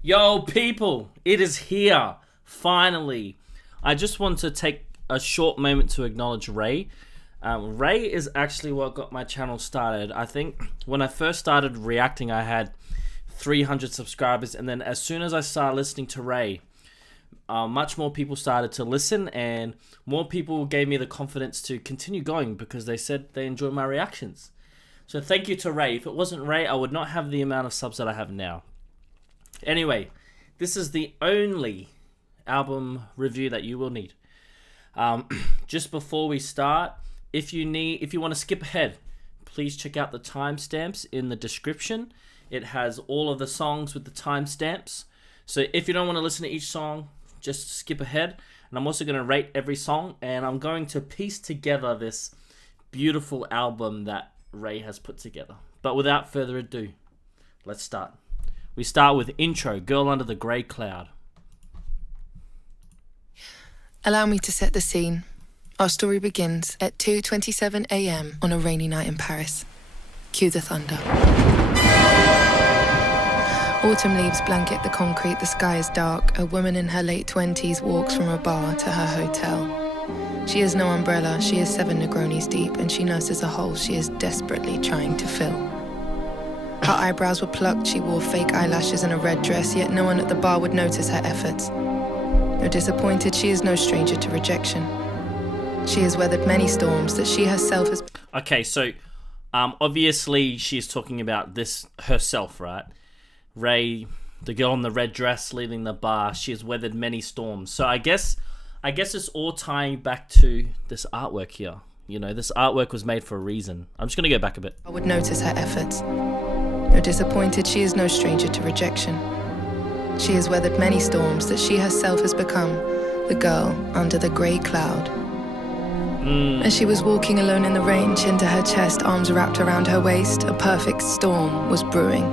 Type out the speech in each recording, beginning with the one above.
Yo, people, it is here, finally. I just want to take a short moment to acknowledge RAYE. RAYE is actually what got my channel started. I think when I first started reacting, I had 300 subscribers, and then as soon as I started listening to RAYE, much more people started to listen, and more people gave me the confidence to continue going because they said they enjoyed my reactions. So thank you to RAYE. If it wasn't RAYE, I would not have the amount of subs that I have now. Anyway, this is the only album review that you will need. Just before we start, if you want to skip ahead, please check out the timestamps in the description. It has all of the songs with the timestamps. So if you don't want to listen to each song, just skip ahead. And I'm also going to rate every song, and I'm going to piece together this beautiful album that RAYE has put together. But without further ado, let's start. We start with intro, Girl Under the Grey Cloud. Allow me to set the scene. Our story begins at 2:27 a.m. on a rainy night in Paris. Cue the thunder. Autumn leaves blanket the concrete, the sky is dark. A woman in her late 20s walks from a bar to her hotel. She has no umbrella, she is 7 Negronis deep, and she nurses a hole she is desperately trying to fill. Her eyebrows were plucked, she wore fake eyelashes and a red dress, yet no one at the bar would notice her efforts. Though disappointed, she is no stranger to rejection. She has weathered many storms that she herself has... Okay, so obviously she's talking about this herself, right? RAYE, the girl in the red dress leaving the bar, she has weathered many storms. So I guess it's all tying back to this artwork here. You know, this artwork was made for a reason. I'm just going to go back a bit. I would notice her efforts. Though disappointed, she is no stranger to rejection. She has weathered many storms that she herself has become the girl under the grey cloud. As she was walking alone in the rain, chin to her chest, arms wrapped around her waist, a perfect storm was brewing.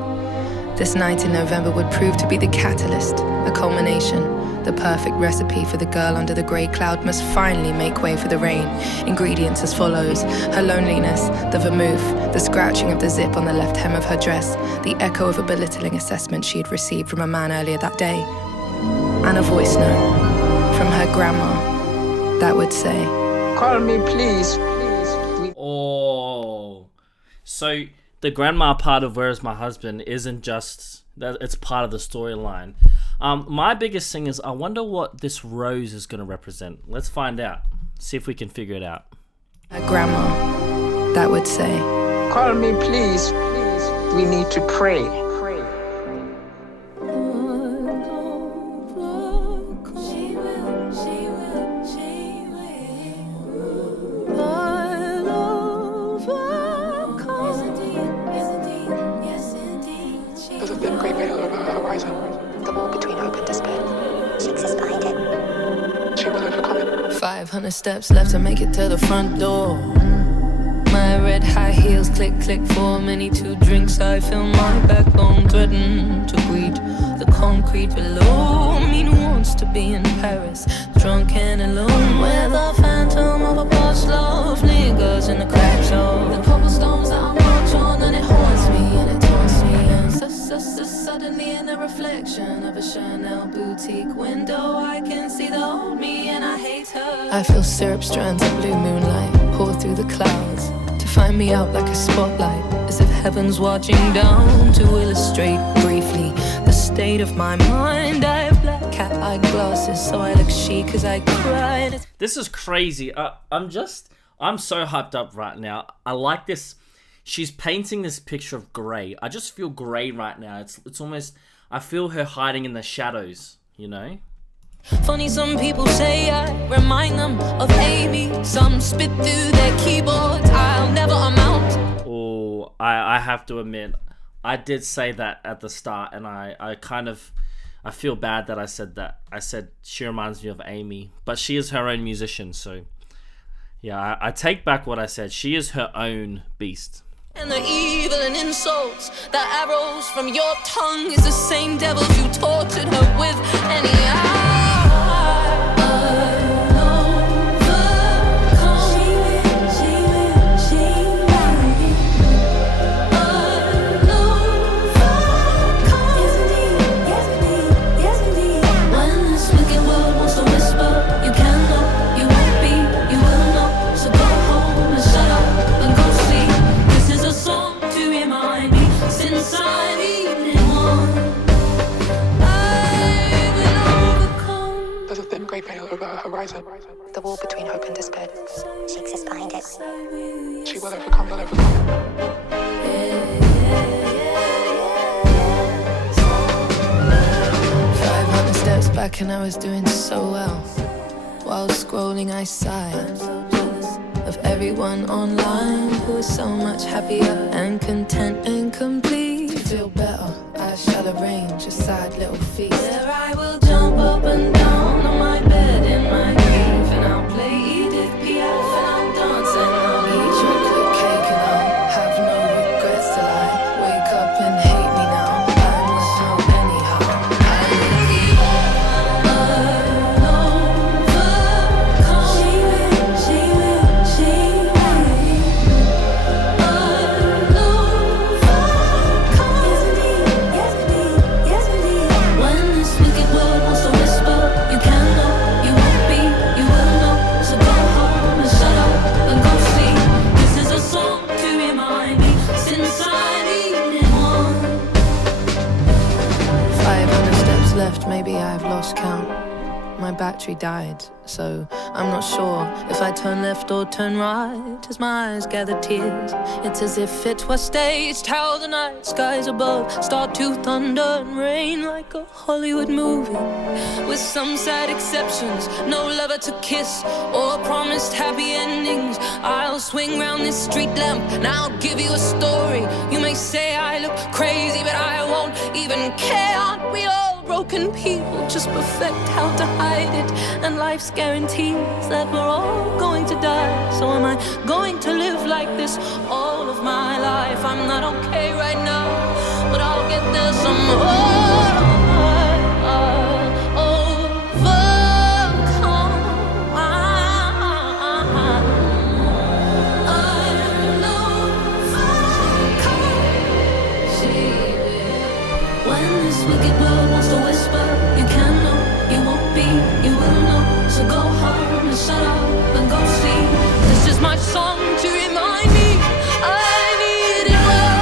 This night in November would prove to be the catalyst, a culmination. The perfect recipe for the girl under the grey cloud must finally make way for the rain. Ingredients as follows: her loneliness, the vermouth, the scratching of the zip on the left hem of her dress, the echo of a belittling assessment she had received from a man earlier that day, and a voice note from her grandma that would say, "Call me, please, please." Oh, so the grandma part of Where Is My Husband isn't just that, it's part of the storyline. My biggest thing is I wonder what this rose is going to represent. Let's find out. See if we can figure it out. Her grandma that would say, "Call me, please, please. We need to pray." There's a thin grey veil over her horizon. The wall between hope and despair. She exists behind it. She will overcome it. 500 steps left to make it to the front door. My red high heels click, click, 4 many 2 drinks. I feel my backbone threaten to greet the concrete below me. Who wants to be in Paris, drunk and alone, where the phantom of a past love lingers in the cracks of the cobblestones that I march on, and it haunts me and it taunts me. And suddenly in the reflection of a Chanel boutique window, I can see the old me and I hate her. I feel syrup strands of blue moonlight pour through the clouds to find me out like a spotlight, as if heaven's watching down to illustrate briefly the state of my mind. I have black cat-eye glasses, so I look chic as I cry. This is crazy. I'm so hyped up right now. I like this. She's painting this picture of grey. I just feel grey right now. It's almost, I feel her hiding in the shadows, you know? Funny, some people say I remind them of Amy. Some spit through their keyboards, I'll never amount. Oh, I have to admit, I did say that at the start, and I feel bad that I said that. I said she reminds me of Amy, but she is her own musician, so yeah, I take back what I said. She is her own beast. And the evil and insults, the arrows from your tongue is the same devils you tortured her with. great veil over her horizon. The wall between hope and despair. She exists behind it. She will overcome, will overcome. 500 steps back and I was doing so well. While scrolling I sighed of everyone online who was so much happier and content and complete. To feel better, I shall arrange a sad little feast where I will jump up and down on my bed in my grief, and I'll play Edith Piaf and I'll dance and I'll eat chocolate cake and I'll have no regrets till I wake up and hate me now. I must know anyhow. I will keep overcome. She will, she will, she will. Overcome. Yes indeed, yes indeed, yes indeed. When this wicked world wants to whisper, you can know, you won't be, you will know. So go home and shut up and go sleep. This is a song to remind me since I'm evening one. 500 steps left, maybe I've lost count. My battery died, so I'm not sure if I turn left or turn right. As my eyes gather tears, it's as if it was staged. How the night skies above start to thunder and rain like a Hollywood movie, with some sad exceptions. No lover to kiss or promised happy endings. I'll swing round this street lamp and I'll give you a story. You may say I look crazy, but I won't even care. Aren't we all broken people, just perfect how to hide it? And life's guarantees that we're all going to die. So am I going to live like this all of my life? I'm not okay right now, but I'll get there somehow. When this wicked world wants to whisper, you can know, you won't be, you will know. So go home and shut up and go sleep. This is my song to remind me I need it well.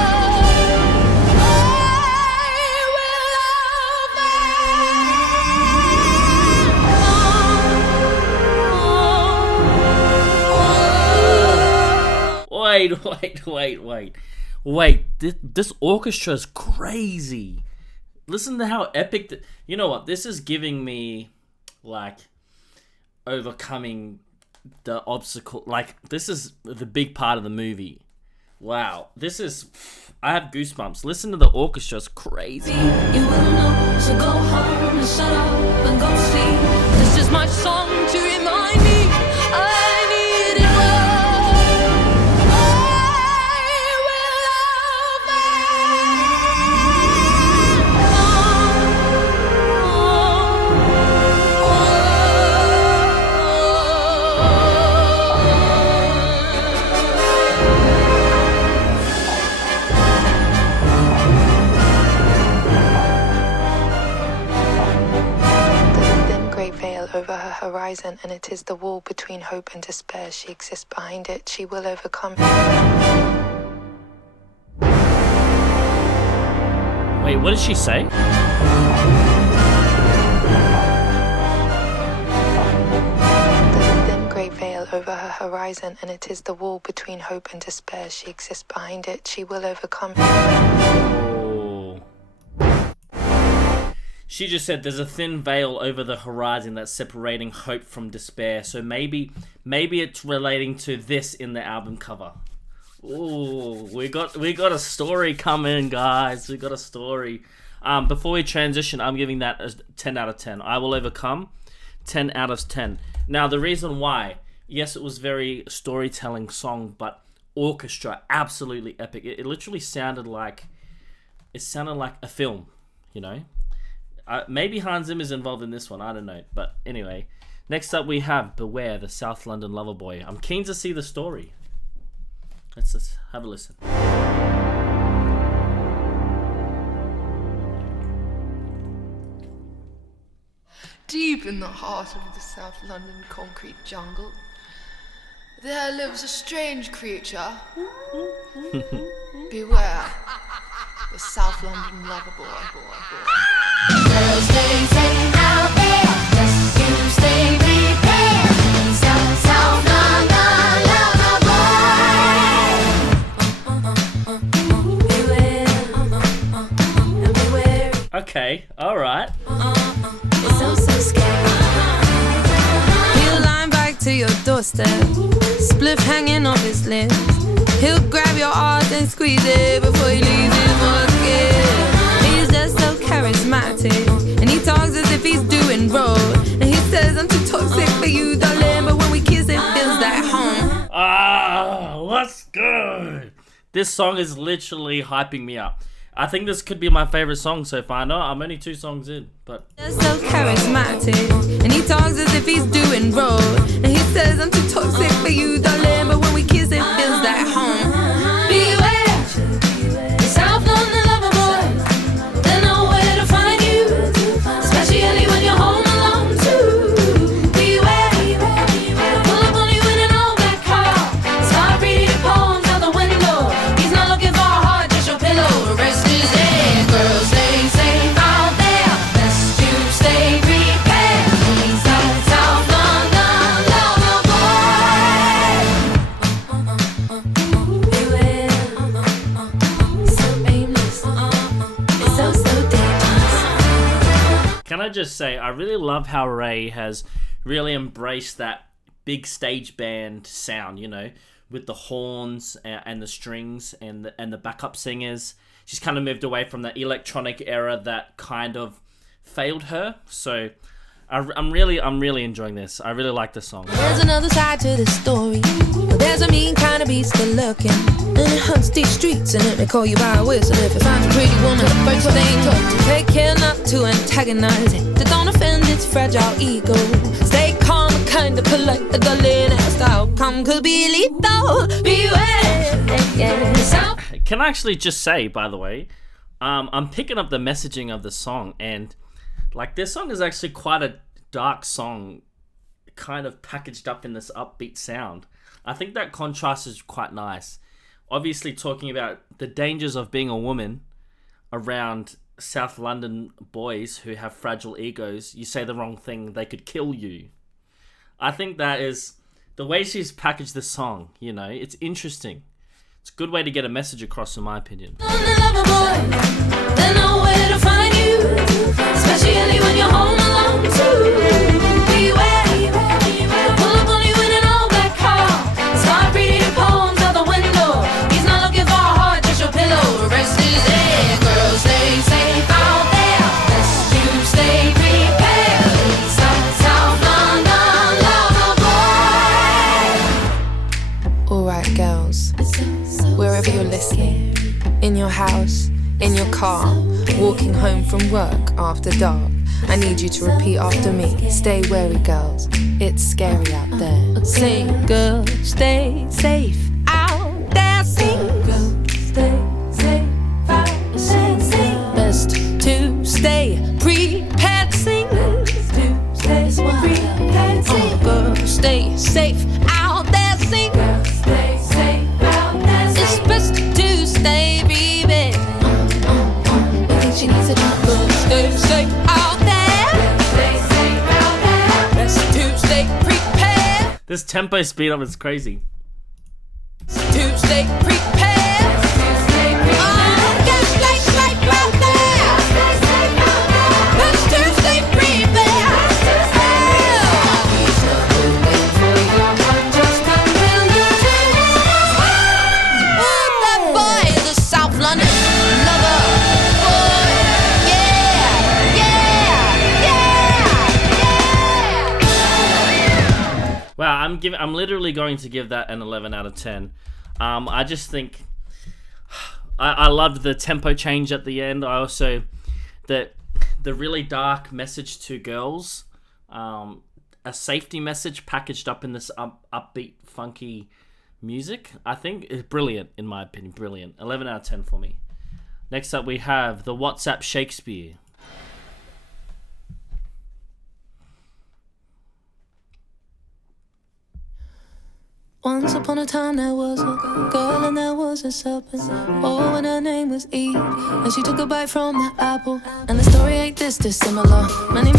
I Wait. Wait, this orchestra is crazy. Listen to how epic. You know what? This is giving me, like, overcoming the obstacle. Like, this is the big part of the movie. Wow. This is... I have goosebumps. Listen to the orchestra. It's crazy. You will know, so go home and shut up and go sleep. This is my song to remind me I need it well. Over her horizon, and it is the wall between hope and despair. She exists behind it. She will overcome. Wait, what did she say? There's a thin grey veil over her horizon, and it is the wall between hope and despair. She exists behind it. She will overcome. Oh. She just said there's a thin veil over the horizon that's separating hope from despair. So maybe it's relating to this in the album cover. Ooh, we got a story coming, guys. We got a story. Before we transition, I'm giving that a 10 out of 10. I Will Overcome, 10 out of 10. Now, the reason why, yes, it was very storytelling song, but orchestra, absolutely epic. It literally sounded like a film, you know? Maybe Hans Zimmer's involved in this one, I don't know. But anyway, next up we have Beware, the South London Lover Boy. I'm keen to see the story. Let's just have a listen. Deep in the heart of the South London concrete jungle, there lives a strange creature. Beware, the South London Lover Boy. Girls, they say out there, just you stay Okay, alright. It's so scary. He'll line back to your doorstep, spliff hanging off his lips. He'll grab your arse and squeeze it before he leaves his musket. He's just so charismatic, and he talks as if he's doing road. And he says, I'm too toxic for you, darling, but when we kiss it feels like home. Ah, what's good? This song is literally hyping me up. I think this could be my favorite song so far. No, I'm only 2 songs in, but... He's so charismatic, and he talks as if he's doing road. And he says, I'm too toxic for you, darling, but when we kiss it feels like home. Beware, the South London lover boy, they're nowhere to find you, especially when you're home alone too. Beware, pull up on you in an old black car, start reading the poems out the window. He's not looking for a heart, just your pillow. The rest is there. Girls, stay safe out there, best to stay prepared. He's a South London lover boy. Beware, so aimless, it's so dangerous. Can I just say, I really love how RAYE has really embraced that big stage band sound, you know, with the horns and the strings and the backup singers. She's kind of moved away from the electronic era that kind of failed her. So I'm really enjoying this. I really like this song. There's another side to this story. There's a mean kind of beast good looking, and it hunts these streets, and it may call you by a whistle if it finds a pretty woman. The first thing to take care not to antagonize it, to don't offend its fragile ego. Stay calm, kind of polite, the darling outcome could be lethal. Beware. So Can I actually just say, by the way, I'm picking up the messaging of the song, and like this song is actually quite a dark song, kind of packaged up in this upbeat sound. I think that contrast is quite nice. Obviously talking about the dangers of being a woman around South London boys who have fragile egos. You say the wrong thing, they could kill you. I think that is the way she's packaged this song, you know, it's interesting. It's a good way to get a message across, in my opinion. especially when you're home alone too. Beware, pull up on you in an old black car, start reading the poems out the window. He's not looking for a heart, just your pillow. The rest is there. Girls, stay safe out there, best to stay prepared. South London lover boy. Alright girls, wherever you're listening, in your house, in your car, walking home from work after dark, I need you to repeat after me. Stay wary, girls, it's scary out there. Sing, girls, stay safe out there. Sing, girls, stay safe out there. Sing, best to stay prepared. Sing, to stay prepared. Sing, girls, stay safe out there. Sing, girls, stay safe out there. It's best to stay prepared. She needs a girl, stay safe out there. Stay safe out there. Best to stay prepared. This tempo speed up is crazy. To stay prepared. Oh, get safe out there. Best to stay prepared. He's not looking for your heart, just a million times. Oh, that boy is a South London lover. Wow, I'm literally going to give that an 11 out of 10. I just think I loved the tempo change at the end. I also the really dark message to girls, a safety message packaged up in this upbeat, funky music. I think is brilliant, in my opinion. Brilliant. 11 out of 10 for me. Next up, we have the WhatsApp Shakespeare. Once upon a time there was a girl and there was was a serpent. Oh, and her name was Eve. And she took a bite from the apple. And the story ain't this dissimilar. Many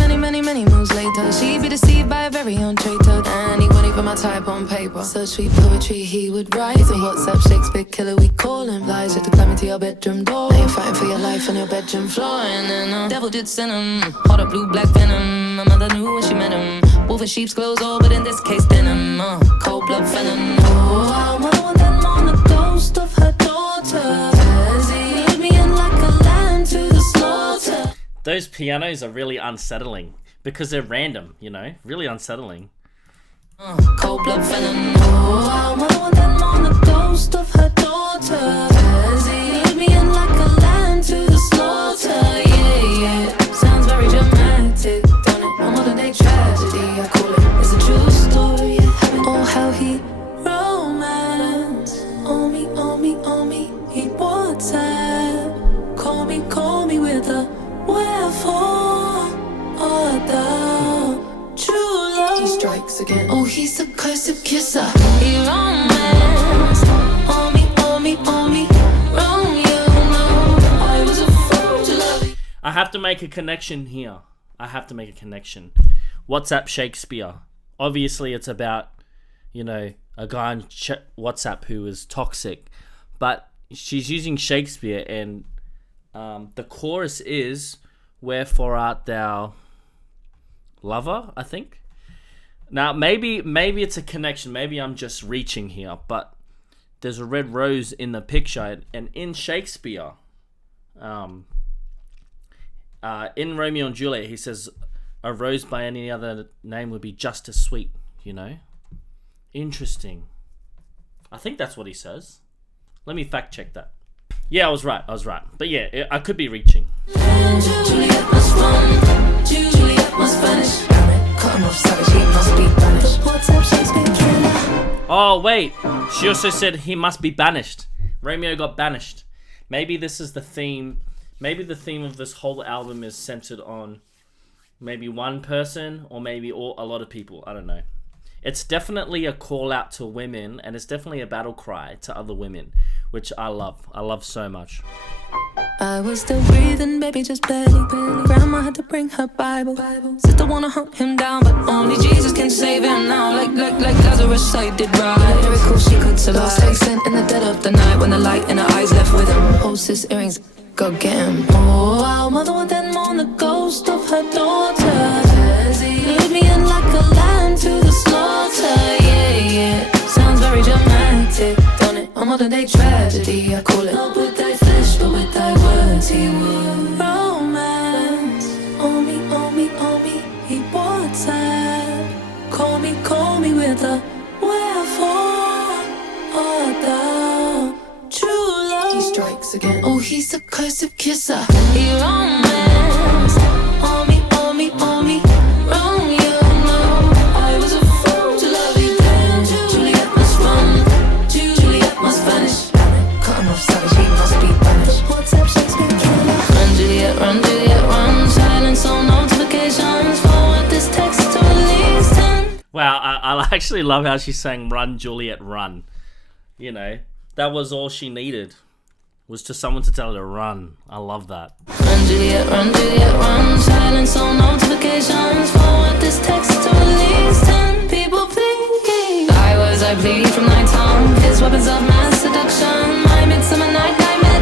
moons later, she'd be deceived by a very own traitor. And he wouldn't even my type on paper. Such sweet poetry he would write. He's a WhatsApp Shakespeare killer, we call him. Lies just to climb into your bedroom door. Now you're fighting for your life on your bedroom floor. And then the devil did send him. Hot up blue black venom. My mother knew when she met him. Wolf in sheep's clothes, oh, but in this case denim. Cold blood venom. Oh, I want them on the ghost of her daughter. As he lead me in like a lamb to the slaughter. Those pianos are really unsettling because they're random, you know, really unsettling. Cold blood venom. Oh, I want them on the ghost of her daughter. As he lead me in like a lamb to the slaughter. Yeah. Sounds very dramatic, don't it? A modern day tragedy, I call it. It's a true story. Oh, how he romance. Oh me, he WhatsApp. Call me with a wherefore art thou true love. He strikes again. Oh, he's a cursive kisser. He romance. Oh me, Romeo, no. I was a fool to love you. I have to make a connection here. WhatsApp Shakespeare. Obviously, it's about, you know, a guy on WhatsApp who is toxic. But she's using Shakespeare, and the chorus is, wherefore art thou lover, I think. Now, maybe it's a connection. Maybe I'm just reaching here. But there's a red rose in the picture. And in Shakespeare, in Romeo and Juliet, he says, a rose by any other name would be just as sweet, you know? Interesting. I think that's what he says. Let me fact check that. Yeah, I was right. But yeah, I could be reaching. Juliet must run. Juliet must vanish. Cut him off savage, he must be banished. What's up, Shakespeare killer? Oh, wait. She also said he must be banished. Romeo got banished. Maybe this is the theme. Maybe the theme of this whole album is centered on maybe one person or maybe a lot of people. I don't know. It's definitely a call out to women, and it's definitely a battle cry to other women, which I love. I love so much. I was still breathing, baby, just barely. Grandma had to bring her Bible. Sister wanna hunt him down, but only Jesus can save him now. Like Lazarus, I did right. Miracle she could survive. Lost accent in the dead of the night when the light in her eyes left with him. Hostess earrings, go get him. Oh, our mother would then mourn the ghost of her daughter. As he lead me in like a lamb to the slaughter. Yeah. Sounds very dramatic, don't it? A modern day tragedy, I call it. Not with thy flesh, but with thy words he would romance. Oh me, he WhatsApp. Call me with a wherefore art thou true love. He strikes again. Oh, he's a cursive kisser. He romance. Oh me, Romeo, no. I was a fool to love you then. Juliet must run. Juliet must vanish. Cut him off savage, he must be banished. What's up, Shakespeare killer? Run, Juliet, run. Silence all notifications. Forward this text to at least 10. Wow, I actually love how she's saying run, Juliet, run. You know, that was all she needed. Was just someone to tell her to run. I love that. Run, Juliet, run. Silence all notifications. Forward this text to at least 10 people, please. I plead from thy tongue. His weapons of mass seduction. My midsummer night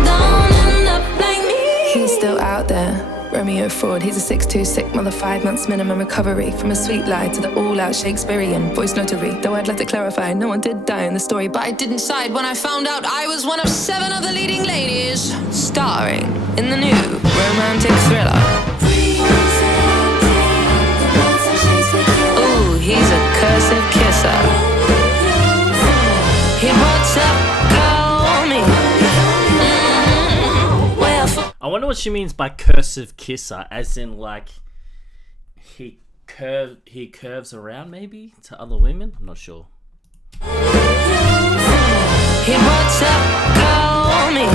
dawn. End up like me. He's still out there. Romeo fraud, he's a 6'2" sick mother, 5 months minimum recovery. From a sweet lie to the all-out Shakespearean voice notary. Though I'd like to clarify, no one did die in the story, but I didn't side when I found out I was one of 7 of the leading ladies starring in the new romantic thriller. Ooh, he's a cursive kisser. He WhatsApp call me. I wonder what she means by cursive kisser, as in like he curves around maybe to other women. I'm not sure. He WhatsApp call me.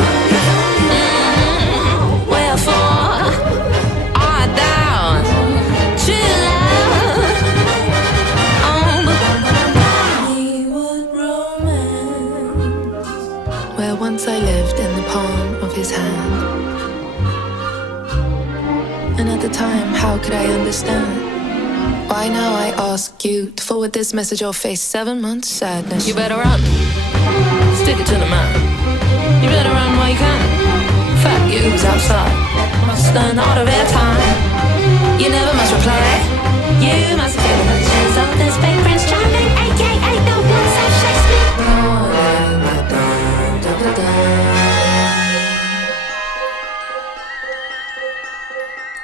Wherefore art thou true love? Hollywood romance, where one palm of his hand. And at the time, how could I understand? Why now I ask you to forward this message or face 7 months sadness? You better run, stick it to the man. You better run while you can. Fat you's outside, must learn all of their time. You never must reply. You must give a chance of this fake Prince Charming, aka the once of Shakespeare.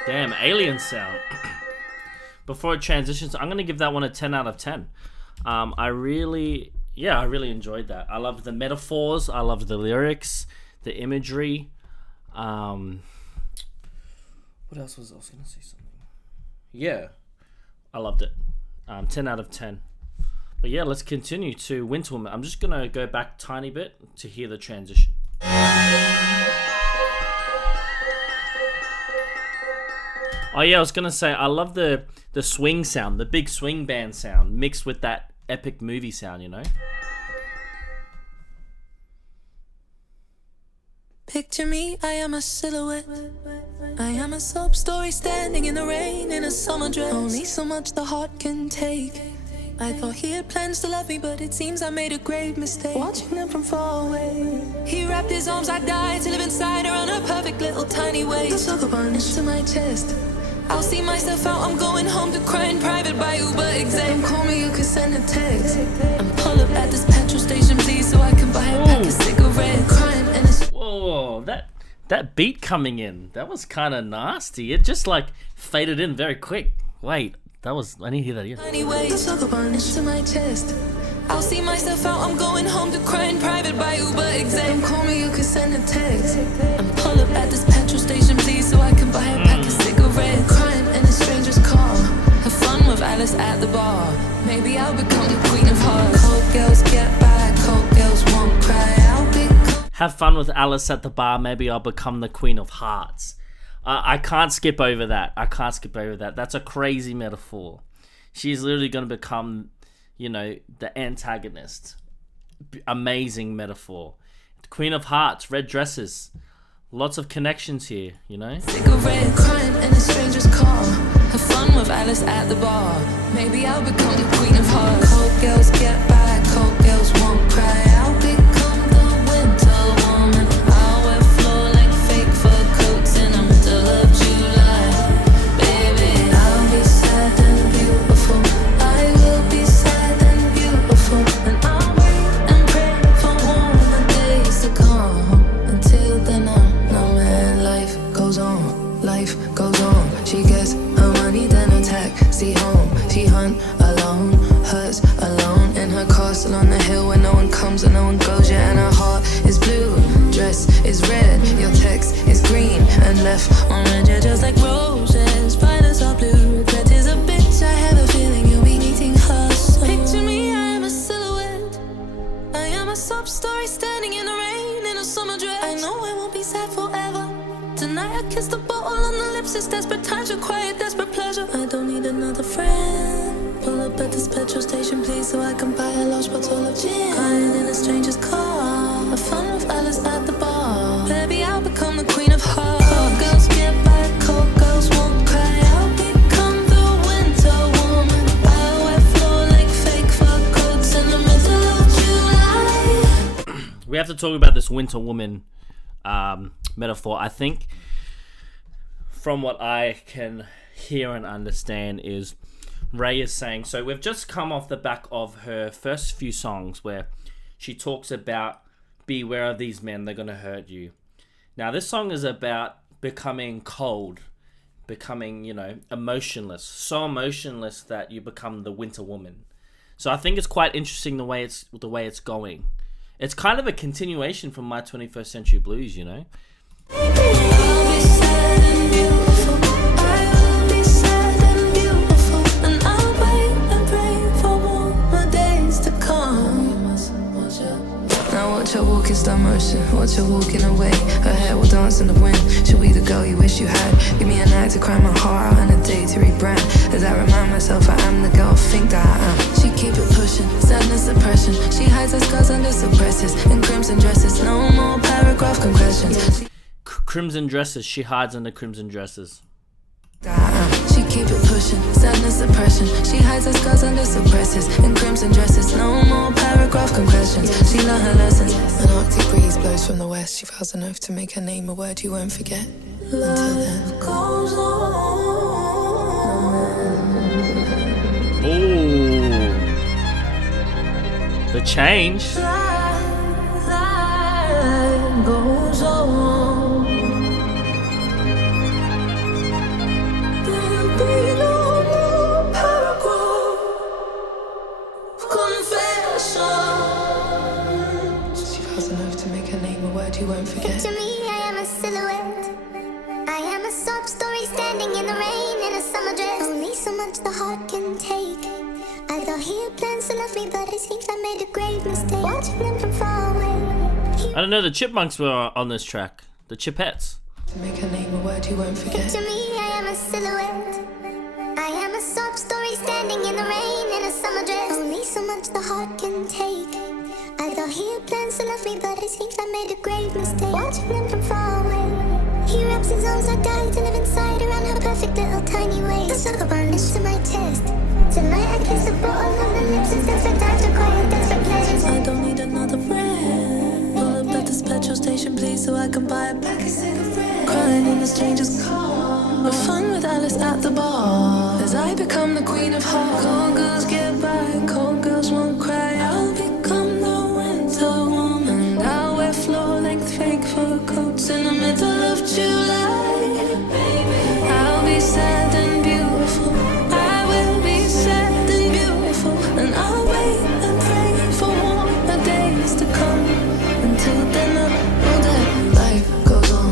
Damn, alien sound. Before it transitions, I'm going to give that one a 10 out of 10. I really enjoyed that. I loved the metaphors. I loved the lyrics, the imagery. What else was I was going to say something? Yeah, I loved it. 10 out of 10. But yeah, let's continue to Winter Woman. I'm just going to go back a tiny bit to hear the transition. Oh yeah, I was gonna say I love the swing sound, the big swing band sound mixed with that epic movie sound, you know? Picture me, I am a silhouette. I am a sob story standing in the rain in a summer dress. Only so much the heart can take. I thought he had plans to love me, but it seems I made a grave mistake. Watching them from far away. He wrapped his arms, I died to live inside her on a perfect little tiny way. The sugar bunch to my chest. I'll see myself out, I'm going home to cry in private by Uber exec. Don't call me, you can send a text. I'm pull up at this petrol station, please, so I can buy a pack of cigarettes. Crying and it's... Whoa, that beat coming in, that was kind of nasty. It just like faded in very quick. Wait, I didn't hear that either. Anyway, the sugar bunch to my chest. I'll see myself out, I'm going home to cry in private by Uber exec. Don't call me, you can send a text. I'm pull up at this petrol station, please, so I can buy a pack of cigarettes. Crying in a stranger's car. Have fun with Alice at the bar. Maybe I'll become the queen of hearts. Cold girls get by, cold girls won't cry. I'll become... Have fun with Alice at the bar. Maybe I'll become the queen of hearts. I can't skip over that. That's a crazy metaphor. She's literally going to become, you know, the antagonist. Amazing metaphor. The Queen of Hearts, red dresses. Lots of connections here, you know? Cigarette, crying in a stranger's car. Have fun with Alice at the bar. Maybe I'll become the queen of hearts. Cold girls get by, cold girls won't cry. I'll become the winter woman. I'll wear floor-length fake fur coats in the middle of July. Baby, I'll be sad and beautiful. I will be sad and beautiful. And I'll wait and pray for warmer days to come. Until then, life goes on. She gets her money, then attack. See home, she hunt alone, hurts alone in her castle on the hill where no one comes and no one goes. Yeah, and her heart is blue, dress is red, your text is green and left on red. You're just like roses, violets are blue. Regret is a bitch. I have a feeling you'll be meeting her soon. Picture me, I am a silhouette. I am a sob story standing in the rain in a summer dress. I know I won't be sad forever. Tonight I kiss the bottle on the lips. It's desperate times require desperate pleasure. I don't need another friend. Pull up at this petrol station, please, so I can buy a large bottle of gin. Crying in a stranger's car. Have fun with Alice at the bar. Baby, I'll become the queen of hearts. Cold girls get by, cold girls won't cry. I'll become the winter woman. I'll wear floor-length fake fur coats in the middle of July. We have to talk about this winter woman metaphor. I think from what I can hear and understand is RAYE is saying, so we've just come off the back of her first few songs where she talks about beware of these men, they're going to hurt you. Now this song is about becoming cold, becoming, you know, emotionless, so emotionless that you become the winter woman. So I think it's quite interesting the way it's going. It's kind of a continuation from My 21st Century Blues, you know? I'll be sad and beautiful. I will be sad and beautiful. And I'll wait and pray for warmer days to come. Now watch her walk in slow motion. Watch her walking away. Her hair will dance in the wind. She'll be the girl you wish you had. Give me a night to cry my heart out and a day to rebrand. As I remind myself I am the girl I think that I am. She keep it pushing, sadness, oppression. She hides her scars under suppressors. In crimson dresses, no more paragraph compression. crimson dresses. She hides under crimson dresses. She keep it pushing, sadness, depression. She hides her scars under suppressors. In crimson dresses, no more paragraph compressions. She learned her lessons. An arctic breeze blows from the west. She vows an oath to make her name a word you won't forget. Until then, goes on. Ooh. The change. Life goes on. There'll be no more paragraph confessions. She vows an oath to make her name a word you won't forget. To me, I am a silhouette. I am a sob story standing in the rain in a summer dress. Only so much the heart can take. I thought he had plans to love me, but it seems I made a grave mistake. Watching them from far away. I don't know, the Chipmunks were on this track. The Chipettes. To make her name a word you won't forget. To me, I am a silhouette. I am a sob story standing in the rain in a summer dress. Only so much the heart can take. I thought he had plans to love me, but it seems I made a grave mistake. Watching them from far away. He wraps his arms like I to live inside around her perfect little tiny waist. The sugar bondage to my chest. Tonight I kiss the bottom of the lips and desperate times require desperate pleasures. I don't need another friend. Pull up at this petrol station, please, so I can buy a pack of cigarettes. Crying in a stranger's car. Have fun with Alice at the bar. As I become the queen of hearts. Cold girls get by, cold girls won't cry. I'll become the winter woman. I'll wear floor-length fake fur coats in the middle of July. Baby, I'll be sad and beautiful. I will be sad and beautiful. And I'll wait and pray for warmer days to come. Until then, I'm all dead. Life goes on.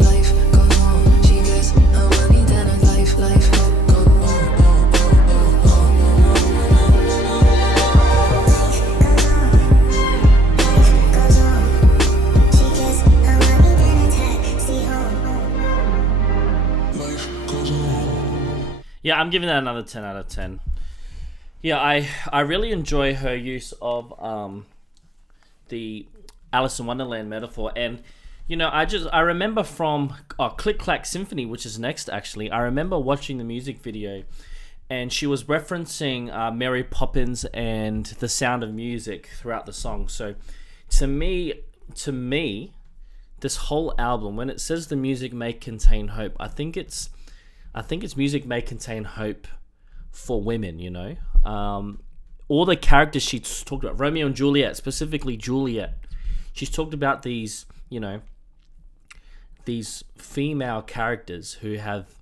Life goes on. She gets her money, then her life goes on. Yeah, I'm giving that another 10 out of 10. Yeah, I really enjoy her use of the Alice in Wonderland metaphor. And, you know, I remember from Click, Clack, Symphony, which is next, actually. I remember watching the music video, and she was referencing Mary Poppins and The Sound of Music throughout the song. So, to me, this whole album, when it says the music may contain hope, I think it's music may contain hope for women, you know. All the characters she's talked about, Romeo and Juliet, specifically Juliet, she's talked about these, you know, these female characters who have,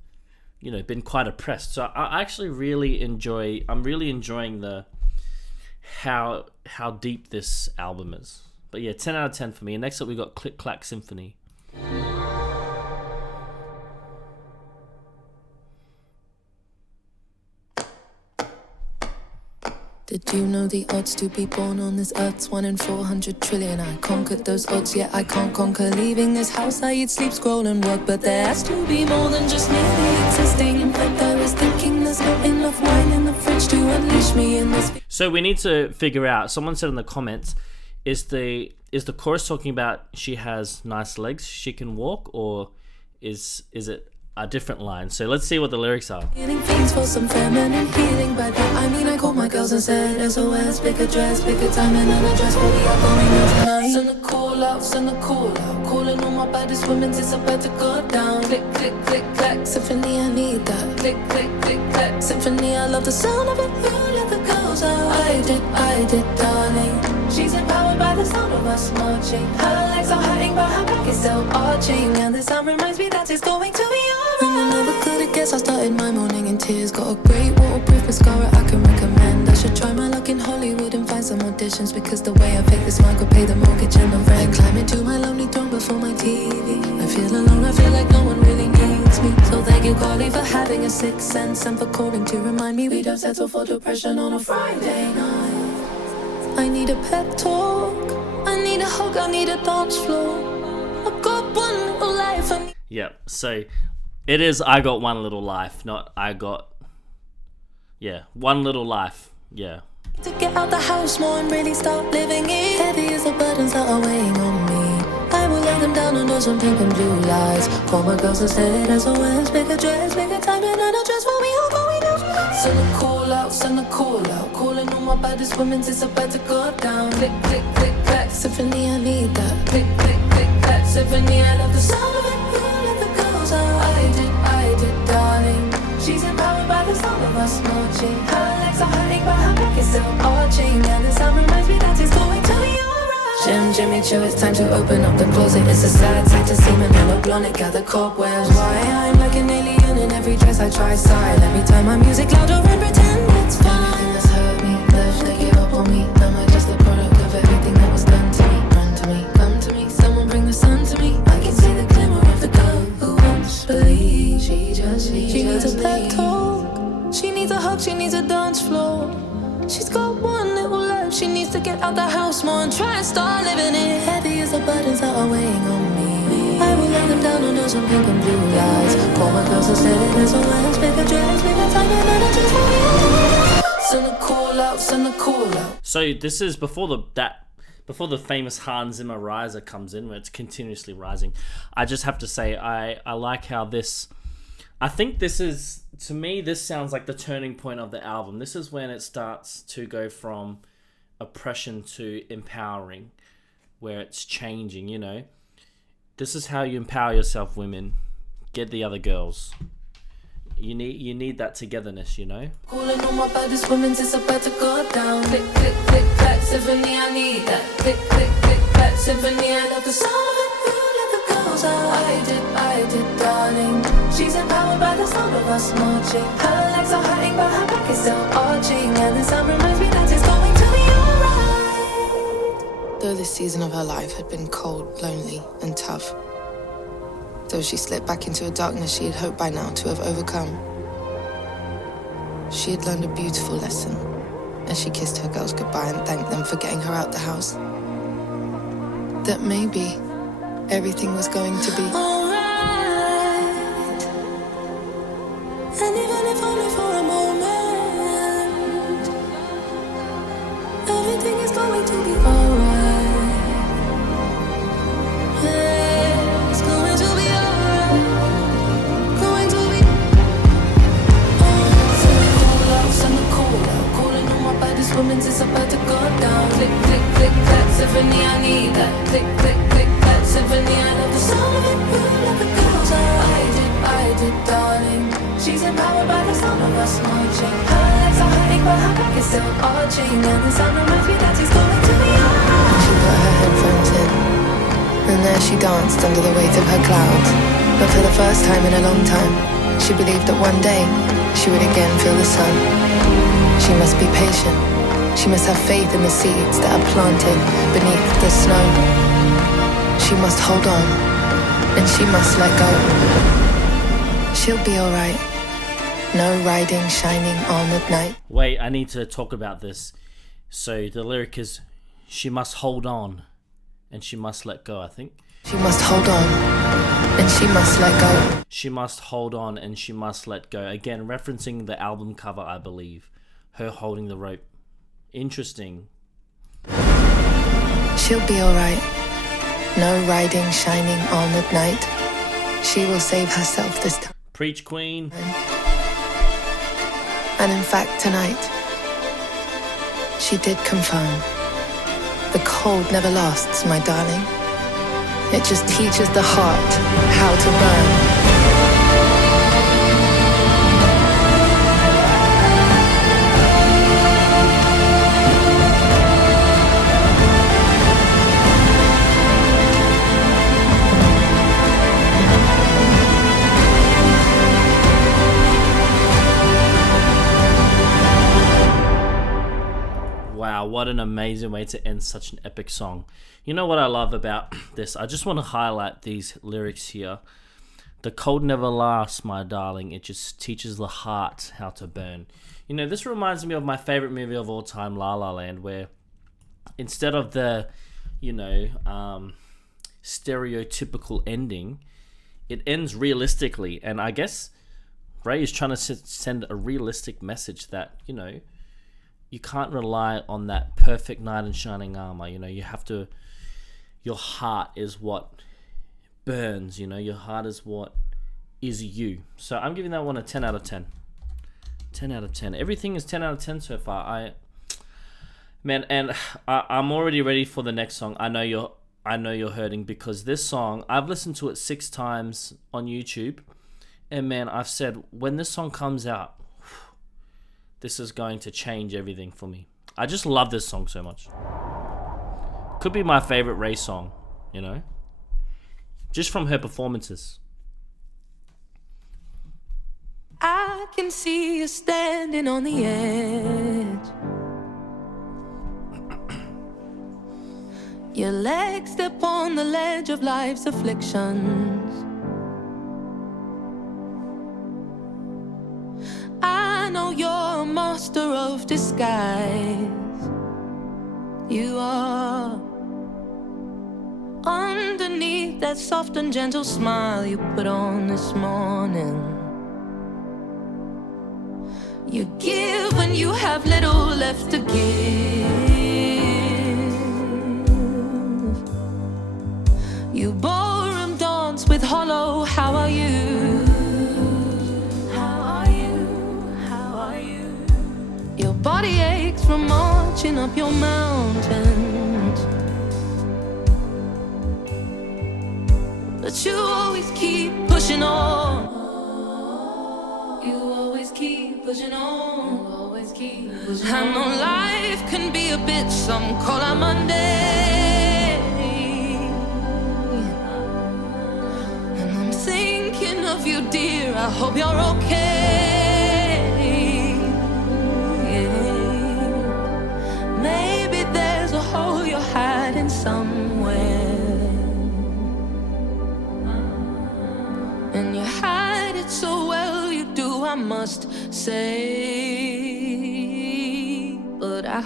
you know, been quite oppressed. So I actually really enjoying how deep this album is. But yeah, 10 out of 10 for me. And next up we got Click, Clack, Symphony. Did you know the odds to be born on this earth's 1 in 400 trillion? I conquered those odds, yet I can't conquer leaving this house. I eat, sleep, scroll and work, but there has to be more than just merely existing. In fact, I was thinking there's not enough wine in the fridge to unleash me in this. So we need to figure out, someone said in the comments, is the chorus talking about she has nice legs, she can walk, or is it a different line? So let's see what the lyrics are. Feeling things for some feminine healing. By that I mean I called my girls and said SOS, pick a dress, pick a time and an address, but we are going out tonight. Send a call out, calling all my baddest women, it's about to go down. Click, click, click, clack, Symphony, I need that. Click, click, click, clack, Symphony, I love the sound of it. Who let the girls out? I did, darling. She's empowered by the sound of us marching. Her legs are hurting, but her back is still arching. And this sound reminds me that it's going to be alright. And I never could have guessed I started my morning in tears. Got a great waterproof mascara I can recommend. I should try my luck in Hollywood and find some auditions, because the way I fake this smile could pay the mortgage and the rent. Climbing to my lonely throne before my TV. I feel alone, I feel like no one really needs me. So thank you, Carly, for having a sixth sense and for calling to remind me we don't settle for depression on a Friday night. I need a pep talk, I need a hug, I need a dance floor. I've got one little life. Yeah, so it is I got one little life, not I got, yeah, one little life, yeah. To get out the house more and really start living it. Heavy as the burdens that are weighing on me, I will lay them down and do some pink and blue lights. Call my girls instead SOS. Make a dress, make a time and a dress for me. How going out? Send a call out, send a call out. Calling all my baddest women, it's about to go down. Click, click, click, clack. Symphony, I need that. Click, click, click, clack. Symphony, I love the sound of it. You let the girls out. I did, darling. She's empowered by the sound of us marching. Her legs are hurting, but her back is still arching. And the sound reminds me that it's going to be alright. Jimmy Choo, it's time to open up the closet. It's a sad sight to see me mellow blonde, gather cobwebs. Why I'm like an alien in every dress I try style. Let me turn my music louder and pretend it's fine. Everything that's hurt me, left, they give up on me. Am I just the product of everything that was done to me? Run to me, come to me, someone bring the sun to me. I can see the glimmer of the girl who won't believe. She needs a pep talk, she needs a hug, she needs a dance floor. She's got one little life, she needs to get out the house more and try and start living it. Heavy as the burdens that are weighing on me. I will lay them down under some pink and blue lights. Call my girls instead SOS. Make a dress, make a time and a dress for me. Send a call out, send a call out. So this is before the famous Hans Zimmer riser comes in, where it's continuously rising. I just have to say, I like how this... I think this is, to me, this sounds like the turning point of the album. This is when it starts to go from oppression to empowering, where it's changing, you know. This is how you empower yourself, women. Get the other girls. You need that togetherness, you know. Calling all my baddest women, it's about to go down. Click, click, click, clack, Symphony, I need that. Click, click, click, clack, Symphony, I love the sound of it. You let the girls out. I did, darling. She's empowered by the sound of us marching. Her legs are hurting, but her back is still arching. And the sound reminds me that it's going to be alright. Though this season of her life had been cold, lonely, and tough, though she slipped back into a darkness she had hoped by now to have overcome, she had learned a beautiful lesson as she kissed her girls goodbye and thanked them for getting her out the house. That maybe everything was going to be alright. And even if only for a moment, everything is going to be alright. Yeah, it's going to be alright. Going to be. Send a call out, calling all my baddest women, it's about to go down. Click, click, click, clack, Symphony, I need that. Click, click, click, clack, Symphony, I love the sound of it. You let the girls out. I did, darling. She's empowered by the sound of us marching. Her legs are hurting, but her back is still arching. And the sound reminds me that it's going to be alright. She put her headphones in, and there she danced under the weight of her clouds. But for the first time in a long time, she believed that one day she would again feel the sun. She must be patient. She must have faith in the seeds that are planted beneath the snow. She must hold on, and she must let go. She'll be alright. No riding shining armored knight. Wait, I need to talk about this. So the lyric is, she must hold on, and she must let go, I think. She must hold on, and she must let go. She must hold on, and she must let go. Again, referencing the album cover, I believe. Her holding the rope. Interesting. She'll be alright. No riding shining armored knight. She will save herself this time. Preach, Queen. And in fact, tonight, she did confirm. The cold never lasts, my darling. It just teaches the heart how to burn. Wow, what an amazing way to end such an epic song. You know what I love about this? I just want to highlight these lyrics here. The cold never lasts, my darling. It just teaches the heart how to burn. You know, this reminds me of my favorite movie of all time, La La Land, where instead of the, stereotypical ending, it ends realistically. And I guess RAYE is trying to send a realistic message that, you can't rely on that perfect knight in shining armor. You have to, your heart is what burns, you know. Your heart is what is you. So I'm giving that one a 10 out of 10. 10 out of 10. Everything is 10 out of 10 so far. I'm already ready for the next song. I know you're hurting, because this song, I've listened to it 6 times on YouTube, and man, I've said, when this song comes out, this is going to change everything for me. I just love this song so much. Could be my favorite RAYE song, you know, just from her performances. I can see you standing on the edge. Your legs step on the ledge of life's afflictions. I know you're a master of disguise. You are. Underneath that soft and gentle smile you put on this morning, you give when you have little left to give. You ballroom dance with hollow, how are you? How are you? How are you? Your body aches from marching up your mountains, but you always keep pushing on. You always keep pushing on. You always keep pushing on. I know life can be a bitch, some call her Monday. And I'm thinking of you, dear, I hope you're okay. Yeah. Maybe there's a hole you're hiding somewhere, and you hide it so well, you do, I must say. But I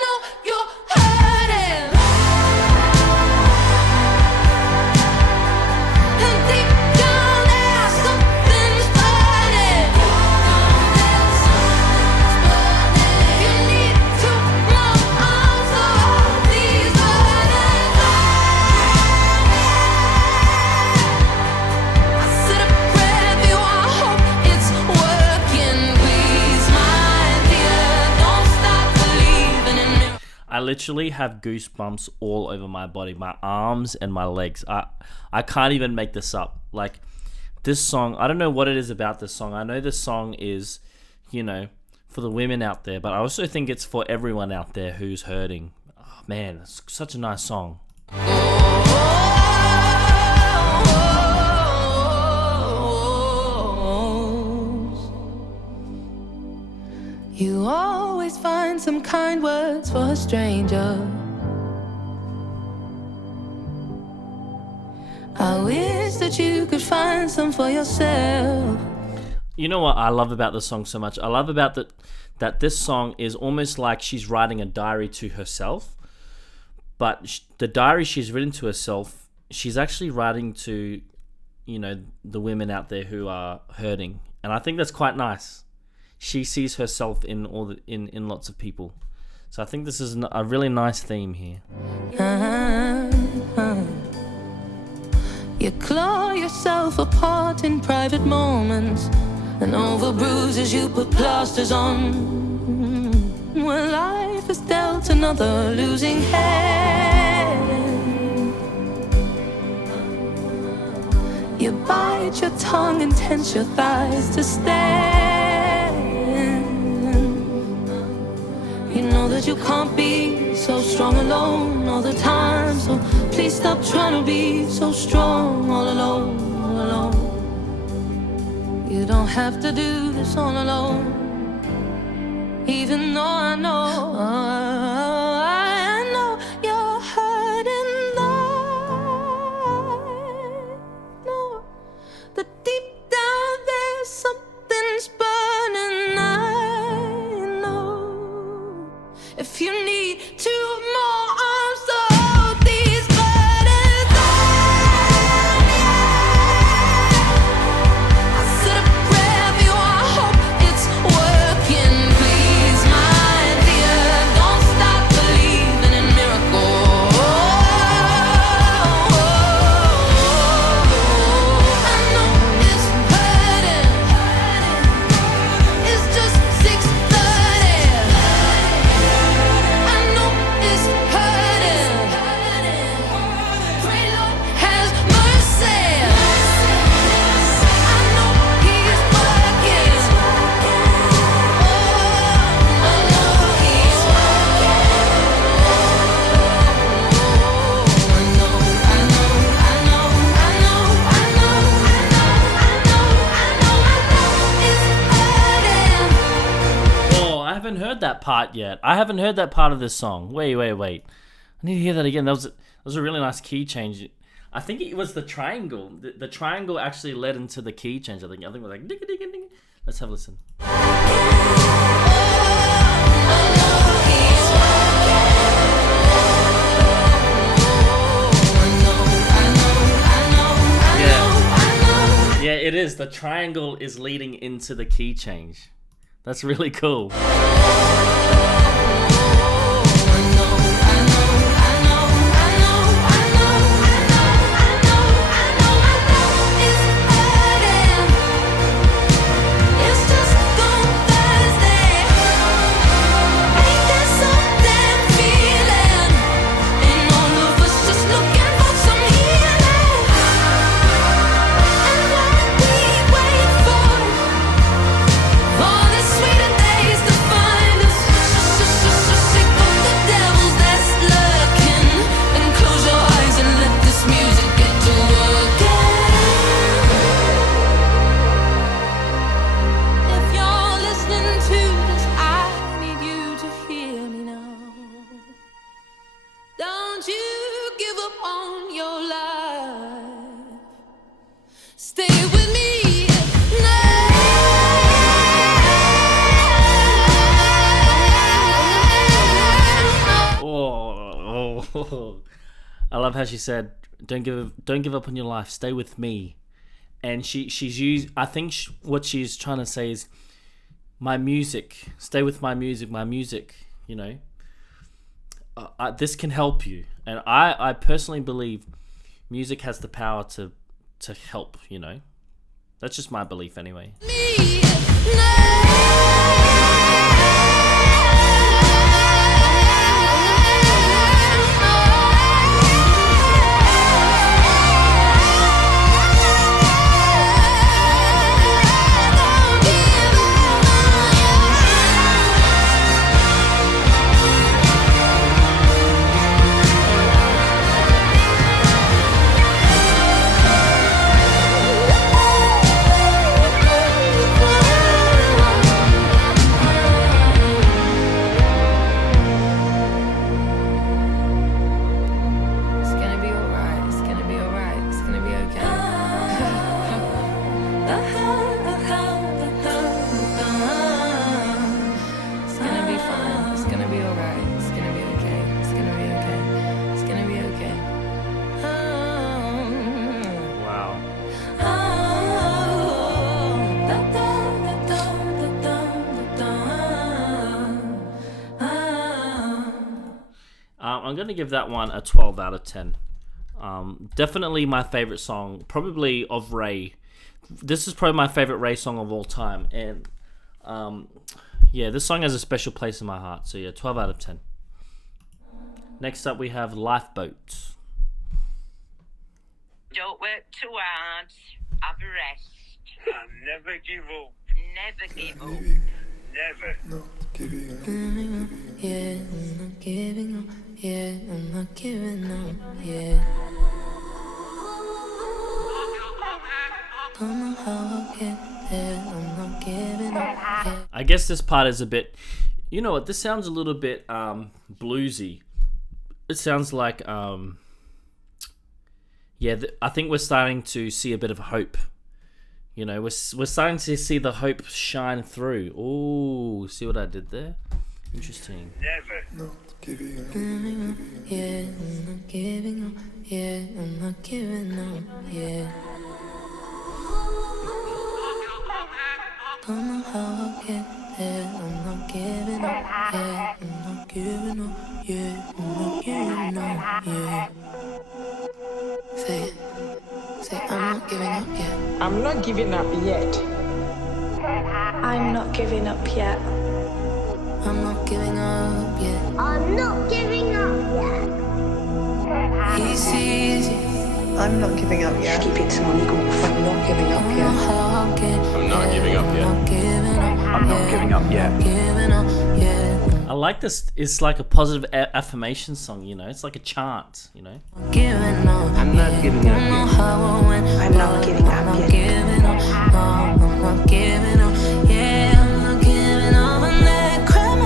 know you're hurting, and deep down there something's burning. You need to more arms around these burdens. I said a prayer for you, I hope it's working. Please, my dear, don't stop believing in me. I literally have goosebumps all over my body, my arms and my legs. I can't even make this up. Like, this song, I don't know what it is about this song. I know this song is, you know, for the women out there, but I also think it's for everyone out there who's hurting. Oh, man, it's such a nice song. You always find some kind words for a stranger. I wish that you could find some for yourself. You know what I love about this song so much? I love about that this song is almost like she's writing a diary to herself. But the diary she's written to herself, she's actually writing to, you know, the women out there who are hurting. And I think that's quite nice. She sees herself in lots of people. So I think this is a really nice theme here. You claw yourself apart in private moments, and over bruises you put plasters on. When life is dealt another losing hand, you bite your tongue and tense your thighs to stand. You know that you can't be so strong alone all the time, so please stop trying to be so strong all alone, all alone. You don't have to do this all alone, even though I know you're hurting. I know that deep down there's something's burning. I know if you need 2 more arms to hold these burdens. I said a prayer for you, I hope it's working. Please, my dear, don't stop haven't heard that part yet. I haven't heard that part of this song. Wait. I need to hear that again. That was a really nice key change. I think it was the triangle. The triangle actually led into the key change. I think it was like ding ding ding. Let's have a listen. Yeah, it is. The triangle is leading into the key change. That's really cool. I love how she said, "Don't give up on your life. Stay with me." And she's used. I think what she's trying to say is, my music. Stay with my music. My music. You know, this can help you. And I personally believe music has the power to help. You know, that's just my belief anyway. I'm going to give that one a 12 out of 10. Definitely my favorite song, probably of RAYE. This is probably my favorite RAYE song of all time. And yeah, this song has a special place in my heart. So yeah, 12 out of 10. Next up we have Lifeboat. Don't work too hard. Have a rest. And never give up. Never give up. Never. Not giving up. Yeah, I'm not giving up. Yeah, I'm not giving up. Yeah. Don't know how I'll get there. I'm not giving up. Yeah. I guess this part is a bit, you know what, this sounds a little bit bluesy. It sounds like I think we're starting to see a bit of hope. You know, we're starting to see the hope shine through. Ooh, see what I did there? Interesting. Never. Not giving up. Yeah, I'm not giving up. Yeah, I'm not giving up. Yeah. Don't know how I'll get there. I'm not giving up. Yeah, I'm not giving up. Yeah, I'm not giving up. Yeah. Say it. Say, I'm not giving up yet. I'm not giving up yet. I'm not giving up yet. I'm not giving up yet. I'm not giving up yet. He sees it. I'm not giving up yet. Keep it on go. I'm not giving up yet. I'm not giving up yet. I'm not giving up yet. I like this. It's like a positive affirmation song, you know. It's like a chant, you know. I'm not giving up yet. I'm not giving up yet. I'm not giving up. Yeah, I'm not giving up on that crap.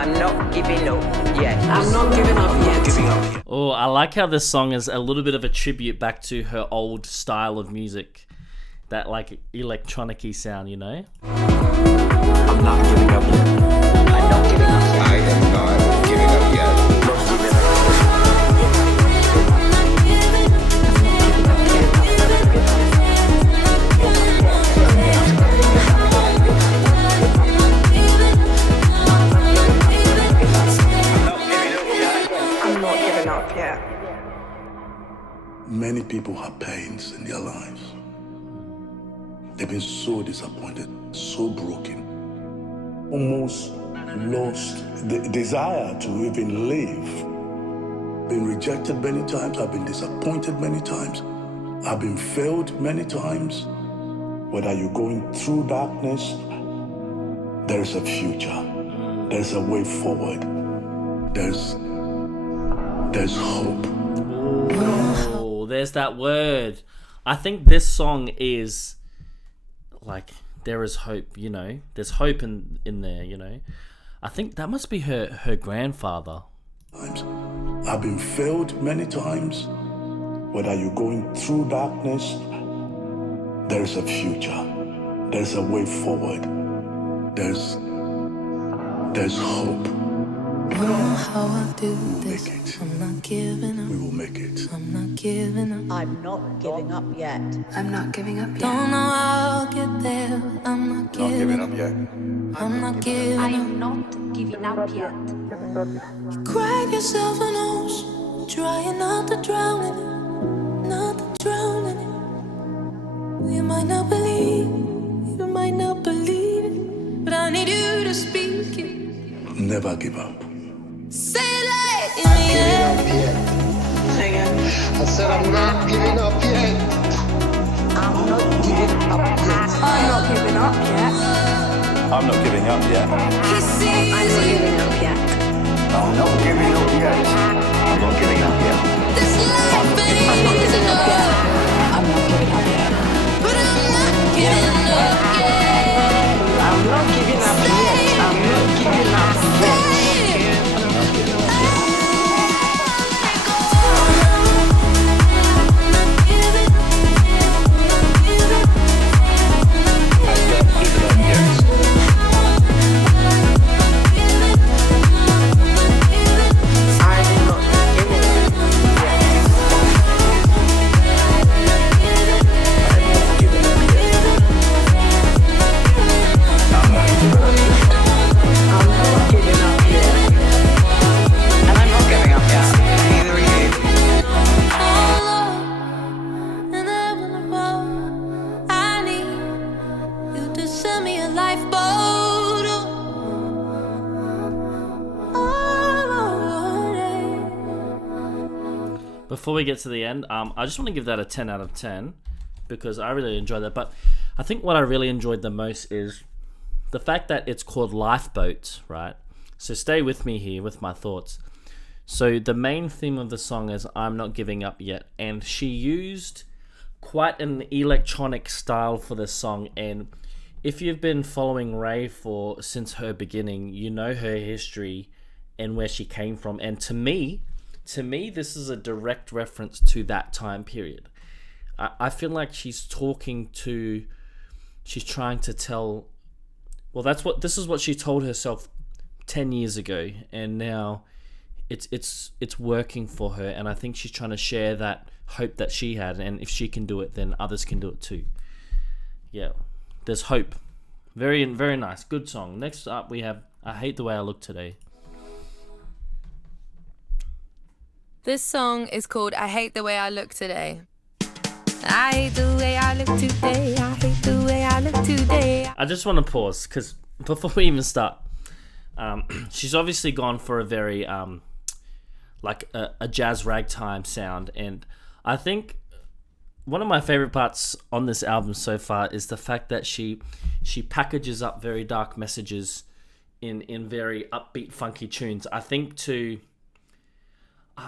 I'm not giving up yet. I'm not giving up yet. Oh, I like how this song is a little bit of a tribute back to her old style of music. That like electronic-y sound, you know? I'm not giving up yet. I'm not giving up yet. I am not giving up yet. I'm not giving up yet. Many people have pains in their lives. They've been so disappointed, so broken, almost lost the desire to even live. Been rejected many times, I've been disappointed many times, I've been failed many times. Whether you're going through darkness, there's a future, there's a way forward, there's hope. Oh, there's that word. I think this song is like, there is hope, you know? There's hope in there, you know? I think that must be her grandfather. I've been failed many times. Whether you're going through darkness, there's a future, there's a way forward, there's hope. I don't know how I'll do this. Make it. I'm not giving up. We will make it. I'm not giving up. I'm not giving up yet. I'm not giving up yet. Don't know how I'll get there. I'm not Not giving giving up. up yet. I'm not giving up. I'm not giving up yet. You crack yourself a nose, trying not to drown in it, not to drown in it. You might not believe, you might not believe it, but I need you to speak it. Never give up. Say it like in the air. Say again. I said I'm not giving up yet. I'm not giving up yet. I'm not giving up yet. I'm not giving up yet. He sees I'm not it. giving up yet. I'm not giving up yet. I'm not giving up yet. This life ain't easy, no. I'm not giving up yet. But I'm not giving up yet. I'm not giving up yet. I'm not giving up yet. And heaven above, I need you to send me a lifeboat. Before we get to the end, I just want to give that a 10 out of 10 because I really enjoyed that. But I think what I really enjoyed the most is the fact that it's called Lifeboat, right? So stay with me here with my thoughts. So the main theme of the song is I'm not giving up yet. And she used quite an electronic style for this song. And if you've been following RAYE since her beginning, you know her history and where she came from. And to me, this is a direct reference to that time period. I feel like she's trying to tell, well, this is what she told herself 10 years ago, and now it's working for her, and I think she's trying to share that hope that she had, and if she can do it, then others can do it too. Yeah, there's hope. Very, very nice. Good song. Next up we have I Hate the Way I Look Today. This song is called I Hate the Way I Look Today. I hate the way I look today. I hate the way I look today. I just want to pause because before we even start, she's obviously gone for a very like a jazz ragtime sound, and I think one of my favorite parts on this album so far is the fact that she packages up very dark messages in very upbeat, funky tunes. I think to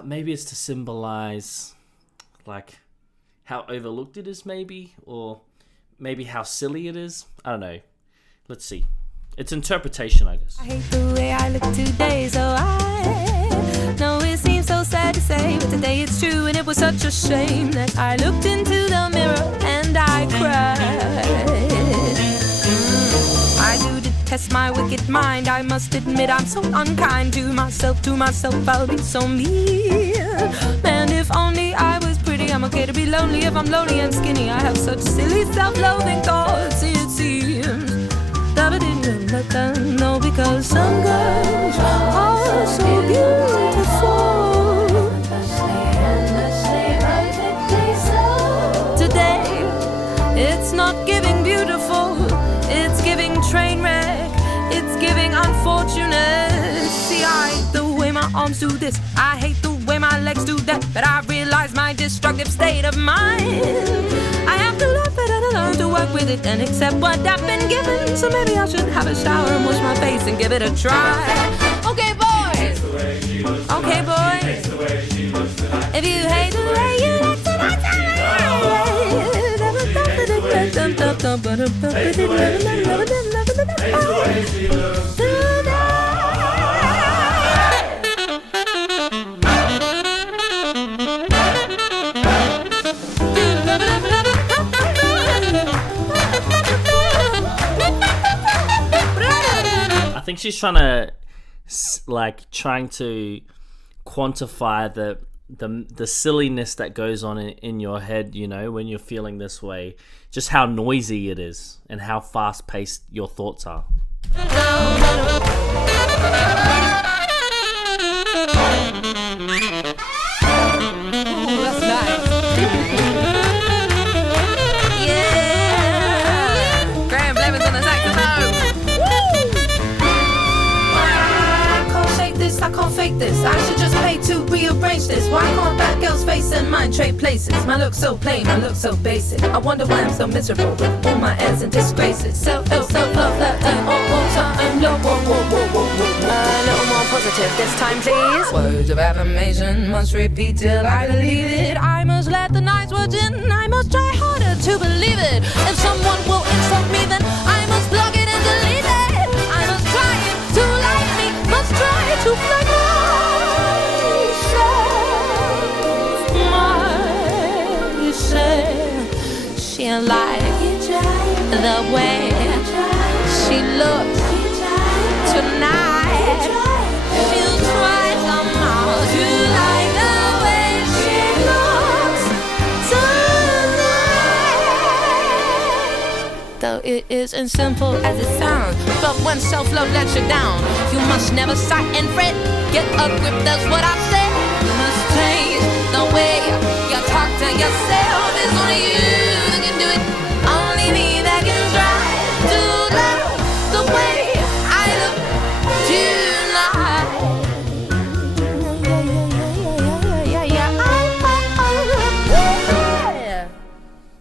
maybe it's to symbolize like how overlooked it is, maybe, or maybe how silly it is. I don't know. Let's see. It's interpretation, I guess. I hate the way I look today, so I know it seems so sad to say, but today it's true, and it was such a shame that I looked into the mirror and I cried. I do detest my wicked mind. I must admit I'm so unkind to myself. I'll be so mean. Man, if only I was pretty, I'm okay to be lonely. If I'm lonely and skinny, I have such silly self-loathing thoughts, it seems. No, because some girls are so beautiful. Today, it's not giving beautiful, it's giving train wreck, it's giving unfortunate. See, I hate the way my arms do this, I hate the way my legs do that, but I realize my destructive state of mind. I have to laugh at it and learn to work with it and accept what I've been given. So maybe I should have a shower and wash my face and give it a try. Okay, boys. Okay, boys. If you hate the way you look tonight, I think she's trying to quantify the silliness that goes on in your head, you know, when you're feeling this way, just how noisy it is and how fast paced your thoughts are. I can't fake this, I should just pay to rearrange this. Why can't that girl's face and mine trade places? My look so plain, my look so basic. I wonder why I'm so miserable with all my ads and disgraces. Self-love, that all time low. A little more positive this time, please. Words of affirmation must repeat till I believe it. I must let the nice words in, I must try harder to believe it. If someone will insult me, then I must block it and delete it. I must try to like me, must try to find myself. She like the way she looks tonight. She'll try somehow to like the way she looks tonight. Though it isn't simple as it sounds, but when self-love lets you down, you must never sigh and fret. Get a grip, that's what I said. You must change the way you talk to yourself. It's only you that can do it, only me that can try to love the way I look tonight.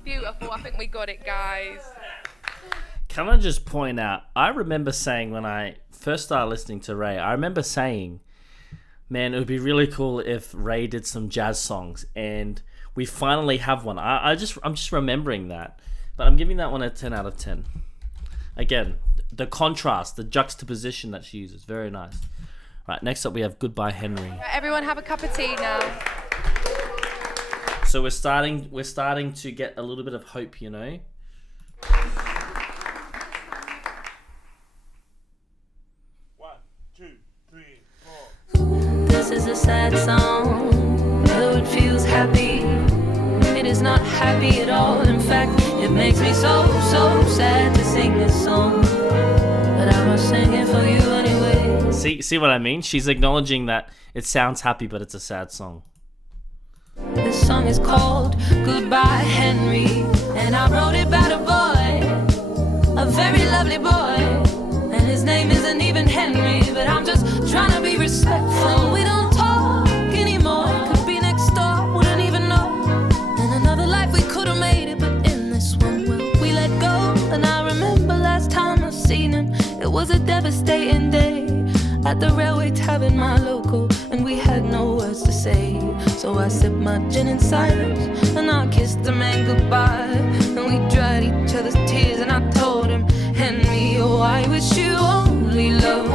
Beautiful, I think we got it, guys. Can I just point out, I remember saying when I first started listening to RAYE, I remember saying, man, it would be really cool if RAYE did some jazz songs, and we finally have one. I'm just remembering that, but I'm giving that one a 10 out of 10. Again, the contrast, the juxtaposition that she uses, very nice. Right, next up we have Goodbye Henry. Everyone have a cup of tea now. So we're starting to get a little bit of hope, you know. This is a sad song, though it feels happy. It is not happy at all. In fact, it makes me so sad to sing this song. But I must sing it for you anyway. See what I mean? She's acknowledging that it sounds happy, but it's a sad song. This song is called Goodbye Henry, and I wrote it about a boy, a very lovely boy. And his name isn't even Henry, but I'm just trying to be respectful. We don't talk anymore, could be next door, wouldn't even know. In another life we could have made it, but in this one, well, we let go. And I remember last time I seen him, it was a devastating day at the railway tavern, my local, and we had no words to say. So I sipped my gin in silence, and I kissed the man goodbye, and we dried each other's tears, and I told him, Henry, Oh, I wish you only love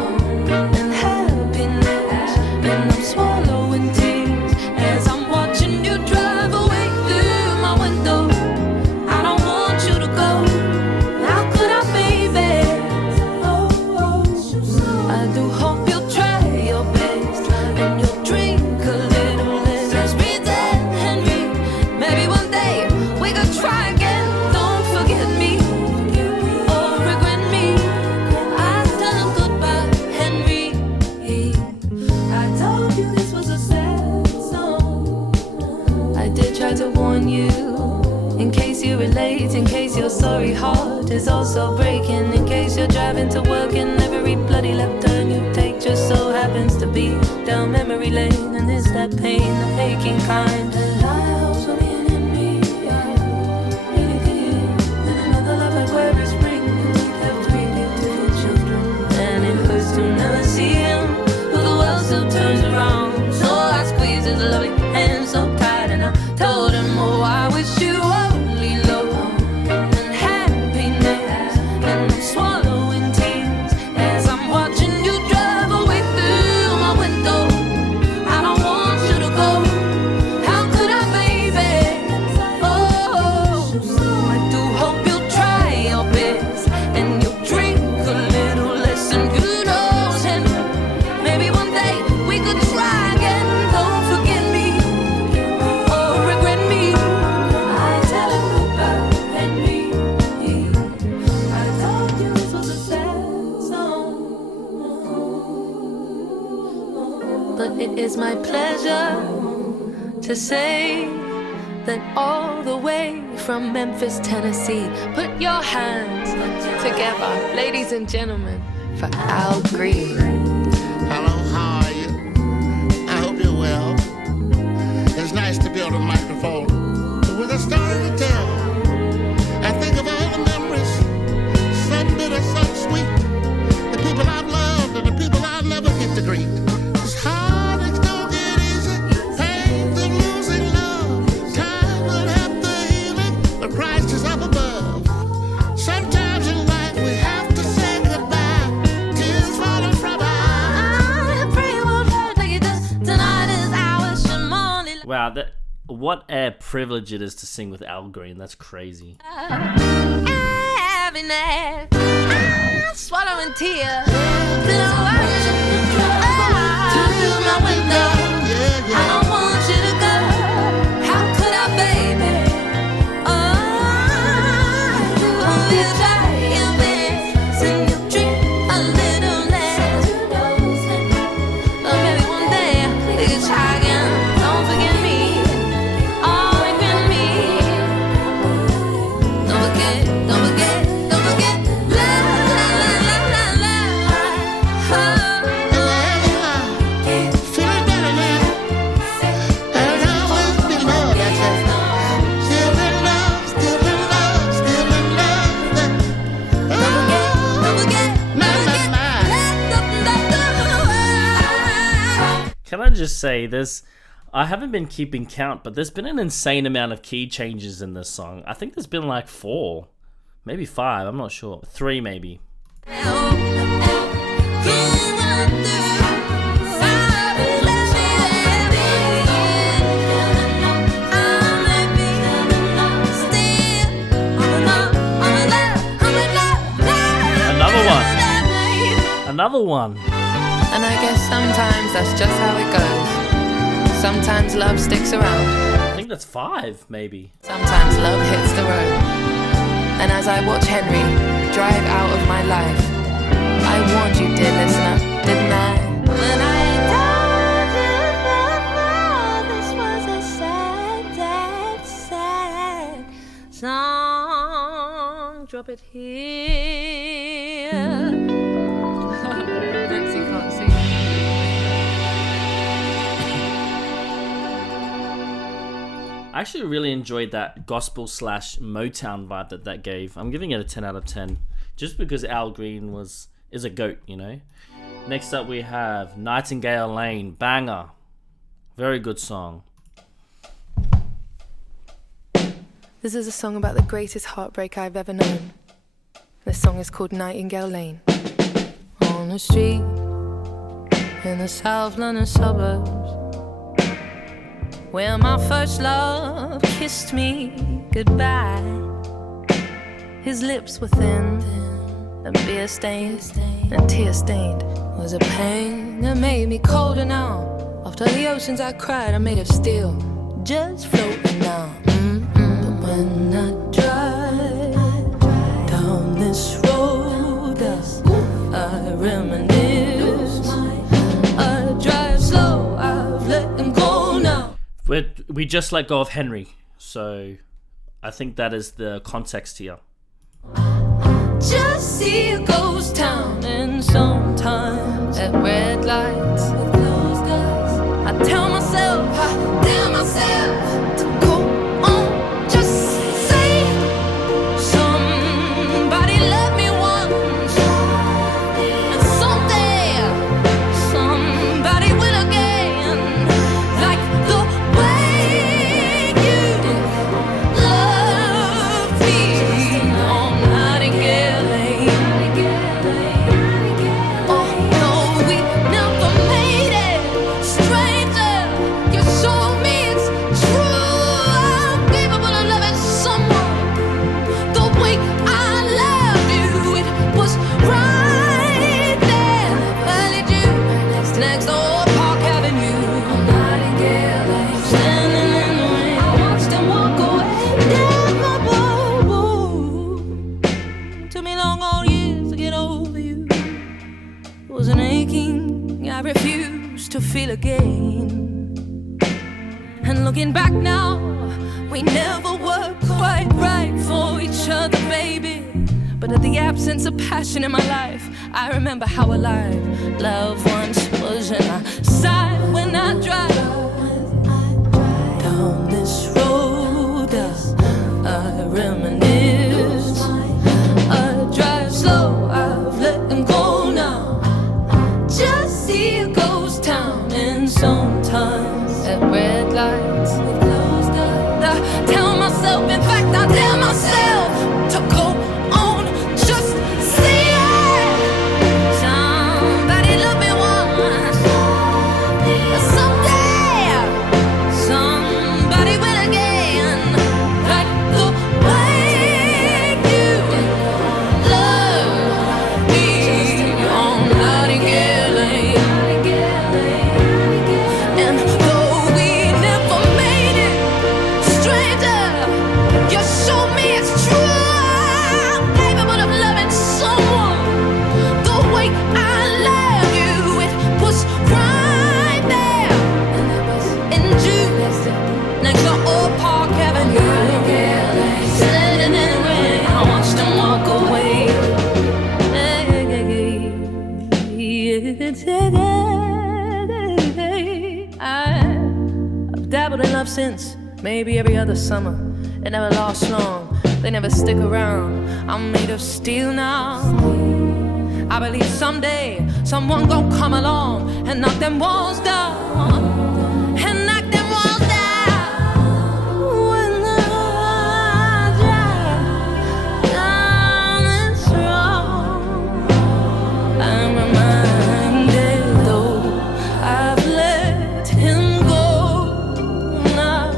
and happiness. And I'm swallowing tears as I'm watching you drive away through my window. I don't want you to go. How could I, baby? I do hope you'll try your best and you'll drink a little less. Let's pretend, Henry, maybe one day we could try again. Don't forget me or regret me. I tell him goodbye, Henry. I told you this was a sad song. I did try to warn you, in case you relate, in case your sorry heart is also breaking, in case you're driving to work and every bloody left turn you take just so happens to be down memory lane. And it's that pain, the aching kind that lies for me and me. I really did. And another love like every spring, and we have 3 beautiful children. And it hurts to never see him, but the world still turns around. So I squeezed his lovely hand so tight, and I told him, oh, I wish you only love and happiness. And I'm swallowing tears as I'm watching you drive away through my window. I don't want you to go. How could I, baby? Oh, I do hope you'll try your best and you'll drink a little less. And who knows, Henry, maybe one day we could try again. Don't forget me or regret me. I tell him goodbye, Henry. I told you this was a sad song, but it is my pleasure to say that all the way from Memphis, Tennessee, put your hands together, ladies and gentlemen, for Al Green. Hello, how are you? I hope you're well. It's nice to be on the microphone with a story to tell. I think of all the memories, some bitter, some sweet. The people I've loved and the people I'll never get to greet. 'Cause heartaches don't get easy. Pains of losing love. Time will have the healing. The Christ is up above. Sometimes in life we have to say goodbye. Tears falling from our eyes. I pray it won't hurt like it does. Tonight is ours, Shimon. Wow, what a privilege it is to sing with Al Green. That's crazy. Happiness. I'm swallowing tears. Till I'm watching you drive through my window. I don't want you to go. How could I, baby? Oh, I do hope you try your best and you drink a little less. Oh, maybe one day we could try again. Don't forget me. Oh, regret me. Don't forget, don't forget, don't forget. Love, love, love, love, love. Oh. Feeling better now. And I'll always be loved. That's it. Still in love, still in love, still in love. Don't forget, Can I just say this? I haven't been keeping count, but there's been an insane amount of key changes in this song. I think there's been like 4, maybe 5, I'm not sure. 3 maybe. Another one. And I guess sometimes that's just how it goes. Sometimes love sticks around. I think that's 5 maybe. Sometimes love hits the road. And as I watch Henry drive out of my life, I warned you, dear listener, didn't I? When I told you before, this was a sad, sad, sad song. Drop it here. Brooksy can't see. I actually really enjoyed that gospel / Motown vibe that gave. I'm giving it a 10 out of 10. Just because Al Green is a goat, you know. Next up we have Nightingale Lane, banger. Very good song. This is a song about the greatest heartbreak I've ever known. This song is called Nightingale Lane. On the street in the South London suburbs, where my first love kissed me goodbye. His lips were thin and beer stained and tear stained. Was a pain that made me colder now. After the oceans I cried, I made of steel, just floating now. But when I drive down this road, I reminisce. I drive slow, I've let him go now. We just let go of Henry, so I think that is the context here. Just see a ghost town, and sometimes at red lights with closed eyes, I tell myself to go on. Just say somebody loved me once, and someday somebody will again, like the way you loved me on Nightingale Lane. Oh no, we never made it. Stranger, you showed me it's true. I'm capable of loving someone the way I loved you. It was right there. I need you next door, Park Avenue. On Nightingale Lane, standing in the rain, I watched him walk away down my road. Took me long old years to get over you. It was an aching I refused to feel again. And looking back now, we never were quite right for each other, baby. But at the absence of passion in my life, I remember how alive love once was. And I sigh when I drive down this road. I reminisce. I drive slow, I've let them go now. Just see a ghost town, and sometimes at red lights with closed eyes, I tell myself, in fact I tell myself to go on. Just see it. Somebody loved me once, but someday somebody will again, like the way you love me on Nightingale Lane. And though we never made it, stranger, you showed me it's true. I'm capable of loving someone the way I love you. It was right there in June, next to Old Park Avenue. Standing in the rain, I watched him walk away. I've dabbled in love since, maybe every other summer. It never lasts long, they never stick around. I'm made of steel now. I believe someday someone gon' come along and knock them walls down. And knock them walls down. When I drive down this road, I'm reminded, though I've let him go now.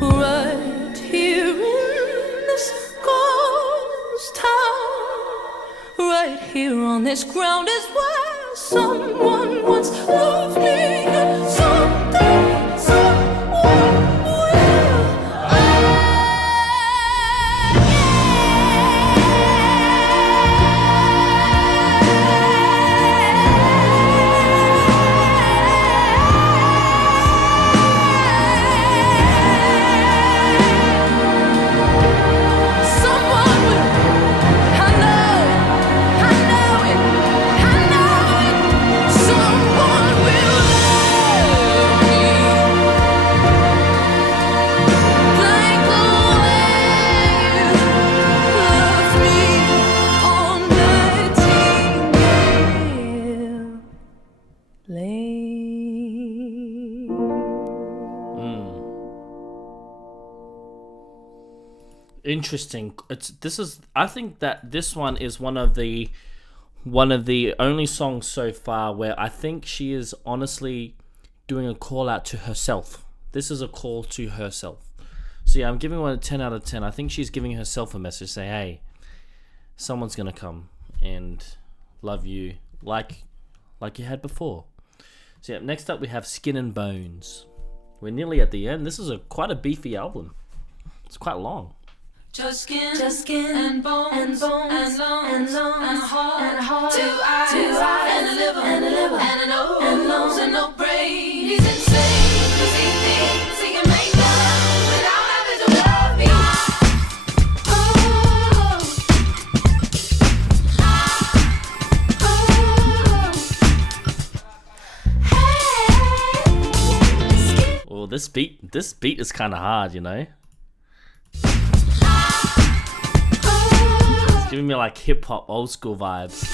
Right here in this ghost town, right here on this ground is where someone once loved me, and someday someone will. Someone will. I know it. I know it. I know it. Someone will. Interesting. I think that this one is one of the only songs so far where I think she is honestly doing a call out to herself. This is a call to herself. So yeah, I'm giving one a 10 out of 10. I think she's giving herself a message, say, hey, someone's gonna come and love you like you had before. So yeah, next up we have Skin and Bones. We're nearly at the end. This is quite a beefy album. It's quite long. Just skin and bones, and lungs, and heart, two eyes, and a liver, and a nose, and no brain. He's insane, 'cause he thinks he can make love without having to love me. Oh, this beat is kind of hard, you know. Giving me like hip hop, old school vibes.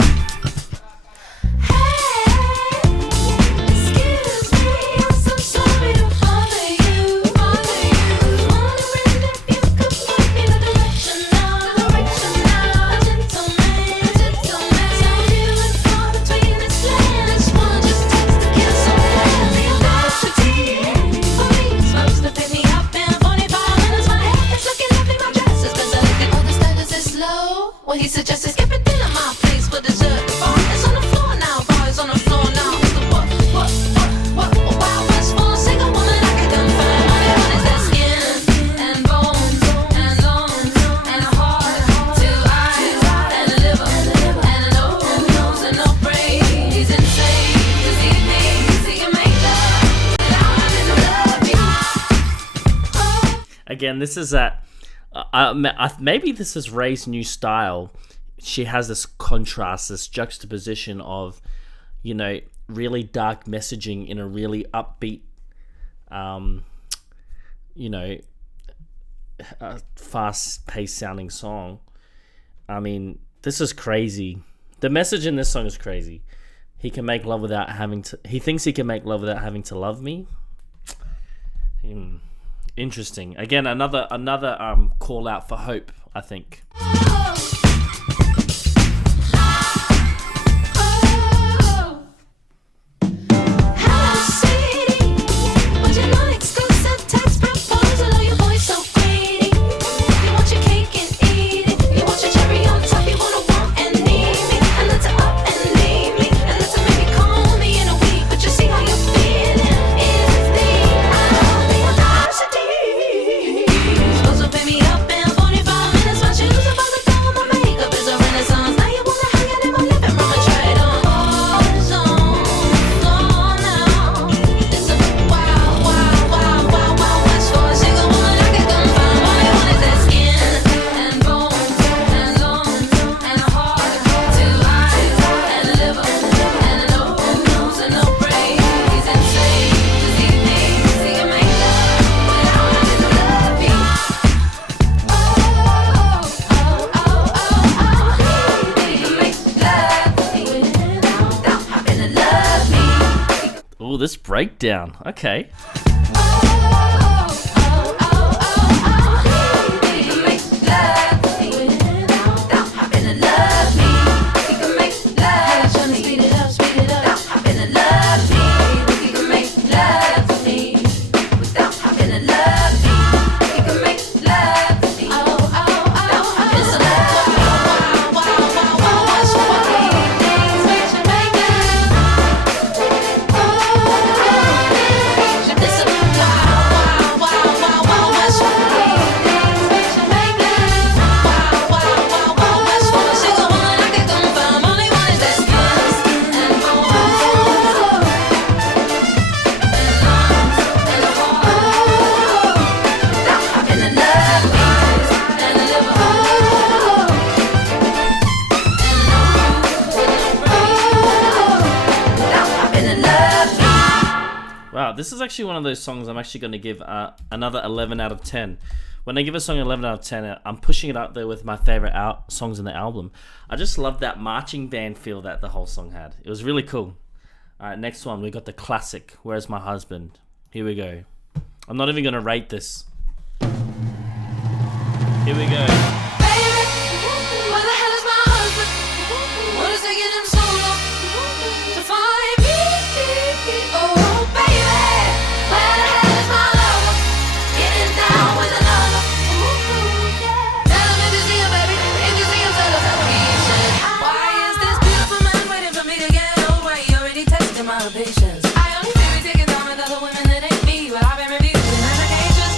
He suggested skip it dinner, my place for dessert. It's on the floor now, boys on the floor now. It's the what, Wild West for a single woman I can confide. What is that skin and bones and lungs and a heart, two eyes and a liver and a nose and no brain. He's insane 'cause he thinks he can make love without having to love me. Again, this is maybe this is Ray's new style. She has this contrast, this juxtaposition of, you know, really dark messaging in a really upbeat, you know, fast-paced sounding song. I mean, this is crazy. The message in this song is crazy. He can make love without having to. He thinks he can make love without having to love me. Interesting. Again, another call out for hope, I think. This breakdown, okay. This is actually one of those songs I'm actually going to give another 11 out of 10. When I give a song 11 out of 10, I'm pushing it up there with my favorite songs in the album. I just love that marching band feel that the whole song had. It was really cool. All right, next one, we got the classic, Where's My Husband? Here we go. I'm not even going to rate this. Here we go. Baby, where the hell is my husband? What is taking him so long to find me? Oh, baby, where the hell is my lover? Getting down with another. Tell him if you see him, baby. If you see him, tell him. He said, why is this beautiful man waiting for me to get over? He already tested my patience. I only feel it taking time with other women that ain't me, but I've been refusing medications.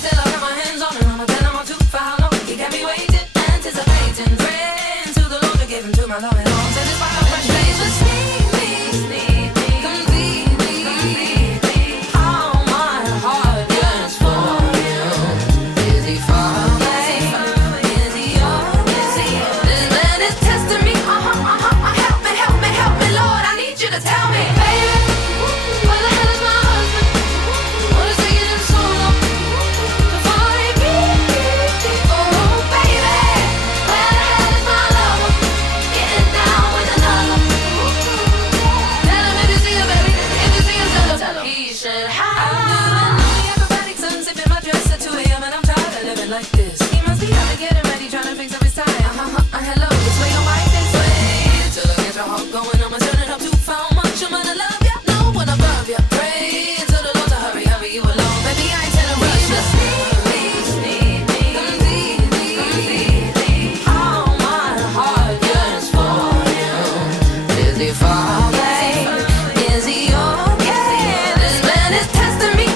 Till I got my hands on him, I'ma tell him I'm too for how long. He got me waiting, anticipating, praying to the Lord to give him to my love and all. Satisfy my fresh face with sneak me, completely. All my heart yearns for you. Is he far away? Is he yours? This man is testing me. Help me, Lord. I need you to tell me, baby, where the hell is my husband? What is taking him so long to find me? Oh, baby, where the hell is my lover? Getting down with another. Tell him if you see him, baby. If you see him, tell him. He should have. I'm doing all the acrobatics, unzipping my dress to 2 a.m. and I'm tired of living like this. He must be out to get him ready, trying to fix up his tie. Hello, this way your wife this way. Till I get your heart going, I'ma turn it up to how much I'm gonna love ya. No one above ya. Pray to the Lord to hurry you along. Baby, I ain't telling rush. Just need me, completely. All my heart yearns for you. Is he far away? Is he okay? This man is testing me.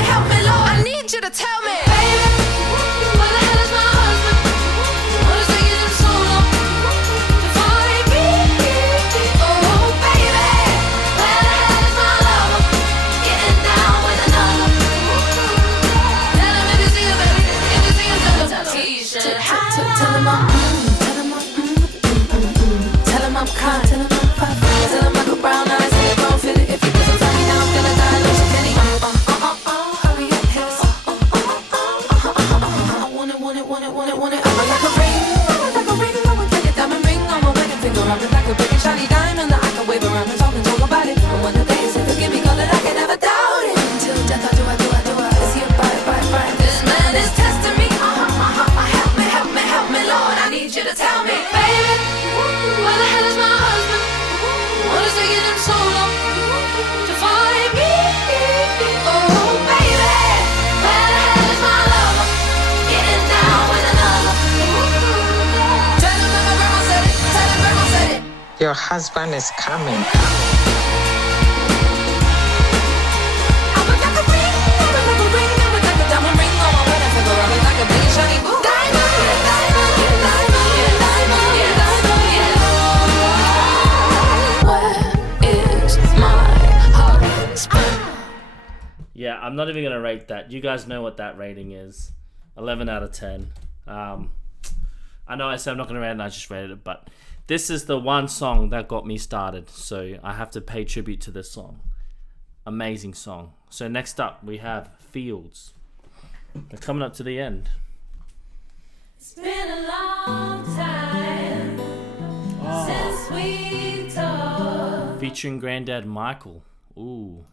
Help me, Lord. I need you to tell me, baby, where the hell is my husband? What is taking him so long to find me? Oh, baby, where the hell is my lover? Getting down with another. Tell him if you see him, baby. If you see him, tell him. He should have. Tell him I'm tell him I'm kind. Tell him I'm perfect. Tell him I got brown eyes and a brown fitted. If he doesn't tell me now, I'm gonna die. No, so can he? Hurry up, his. I want it. I'm like a ring. I'm like a diamond ring on my wedding finger. I'm like a big shiny diamond that I can wave around and talk about it. And when the day is here, forgive me, call it, I can never doubt it. Until death, I do. Is he a bite? This man is testing me. Help me, Lord. I need you to tell me, baby, where the hell is my husband? What is taking him so long to find me? Oh, baby, where the hell is my lover? Getting down with another. Tell him that my grandma said it. Your husband is coming. I'm like a ring. I'm like a diamond ring on my wedding finger. I'm like a big shiny diamond. Where is my husband? Yeah, I'm not even gonna rate that. You guys know what that rating is. 11 out of 10. I know I said I'm not gonna rate it and I just rated it, but this is the one song that got me started, so I have to pay tribute to this song. Amazing song. So next up we have Fields. We're coming up to the end. It's been a long time since we talked. Featuring Granddad Michael. Ooh.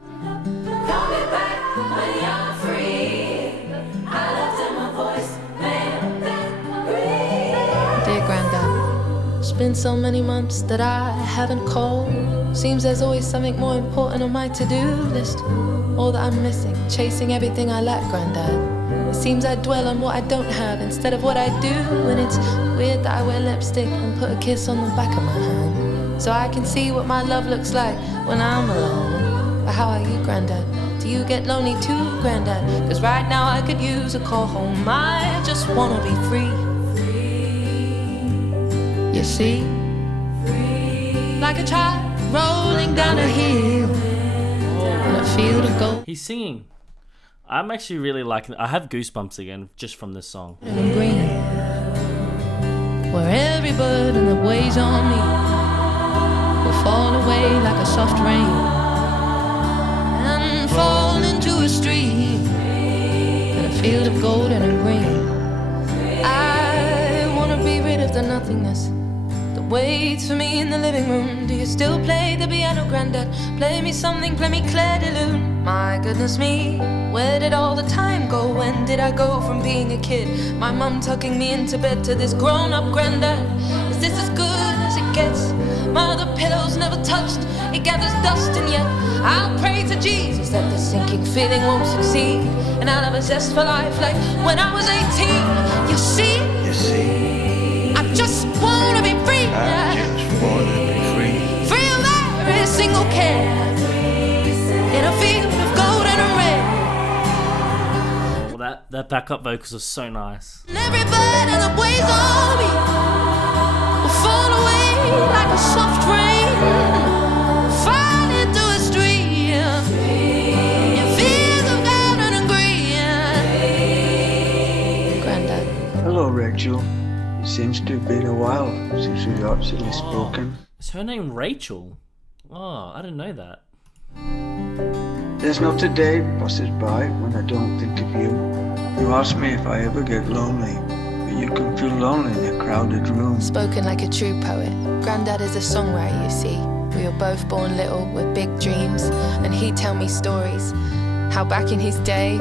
Call me back when you're free. I left in my voice, man, that breathe. Dear Grandad, it's been so many months that I haven't called. Seems there's always something more important on my to-do list. All that I'm missing, chasing everything I lack, Grandad. It seems I dwell on what I don't have instead of what I do. And it's weird that I wear lipstick and put a kiss on the back of my hand, so I can see what my love looks like when I'm alone. But how are you, Grandad? Do you get lonely too, Grandad? Cause right now I could use a call home. I just wanna be free. You see? Like a child rolling down a hill in a field of gold. He's singing. I'm actually really liking it. I have goosebumps again just from this song. And green, where every burden that weighs on me will fall away like a soft rain and fall into a stream in a field of gold and green. I wanna be rid of the nothingness that waits for me in the living room. Do you still play the piano, Granddad? Play me something, play me Claire de Lune. My goodness me, where did all the time go? When did I go from being a kid? My mum tucking me into bed to this grown-up Granddad. Is this as good as it gets? My other pillows never touched, it gathers dust, and yet I'll pray to Jesus that this sinking feeling won't succeed, and I'll have a zest for life like when I was 18. You see, I just wanna be free. I just wanna be free. Free of every single care, in a field of golden and red. Well, that backup vocals are so nice. And every bird that weighs on me will fall away like a soft rain, fall into a stream in fields of golden and green. Granddad. Hello, Rachel. It seems to have been a while since we've actually spoken. Is her name Rachel? Oh, I didn't know that. There's not a day passes by when I don't think of you. You ask me if I ever get lonely, but you can feel lonely in a crowded room. Spoken like a true poet, Granddad is a songwriter, you see. We were both born little with big dreams, and he'd tell me stories. How back in his day,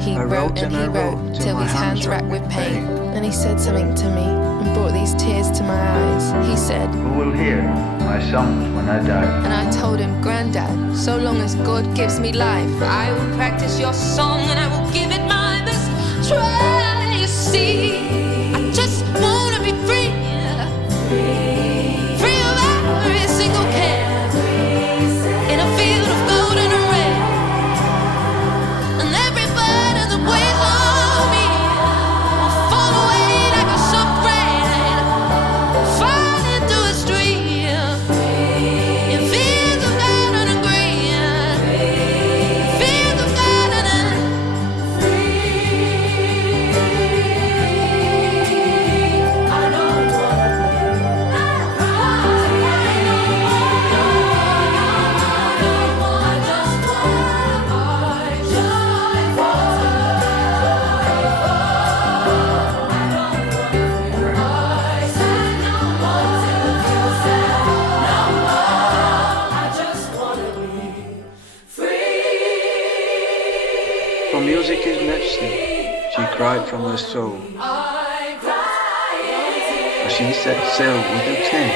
he wrote and he wrote till his hands racked with pain. And he said something to me and brought these tears to my eyes. He said, Who will hear my songs when I die? And I told him, Granddad, so long as God gives me life, I will practice your song and I will give it my best try. You see, I just wanna be free, free of every single care, in a field of golden and red. And every bird in the waves on me will fall away like a soft rain, fall into a stream in fields of golden and green, fields of golden and I don't For music is medicine, she cried from her soul. As she set sail with her tent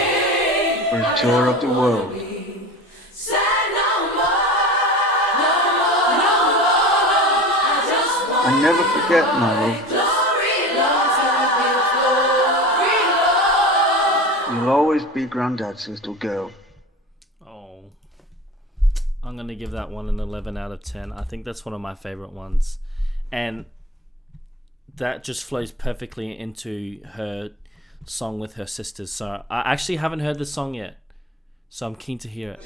for a tour of the world. I never forget, my love. You'll always be Granddad's little girl. Oh, I'm gonna give that one an 11 out of 10. I think that's one of my favorite ones, and that just flows perfectly into her song with her sisters. So I actually haven't heard the song yet, so I'm keen to hear it.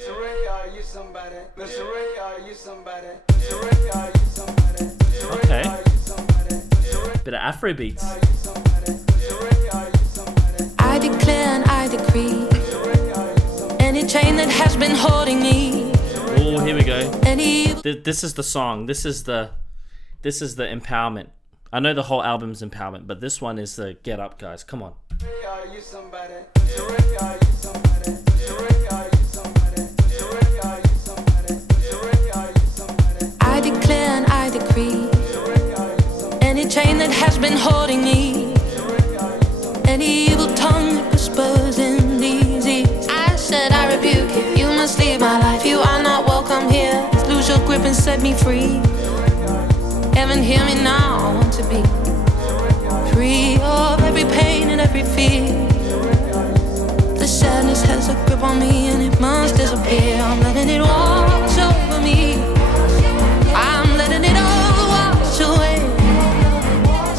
Okay, bit of Afro beats. I declare and I decree, any chain that has been holding me. Oh, here we go. This is the song. This is the empowerment. I know the whole album's empowerment, but this one is the get up, guys. Come on. I declare and I decree, any chain that has been holding me, any evil tongue that whispers in these ears, I said I rebuke it. You must leave my life. You are not welcome here. Lose your grip and set me free. Heaven, hear me now. I want to be free of every pain and every fear. The sadness has a grip on me and it must disappear. I'm letting it wash over me. I'm letting it all wash away.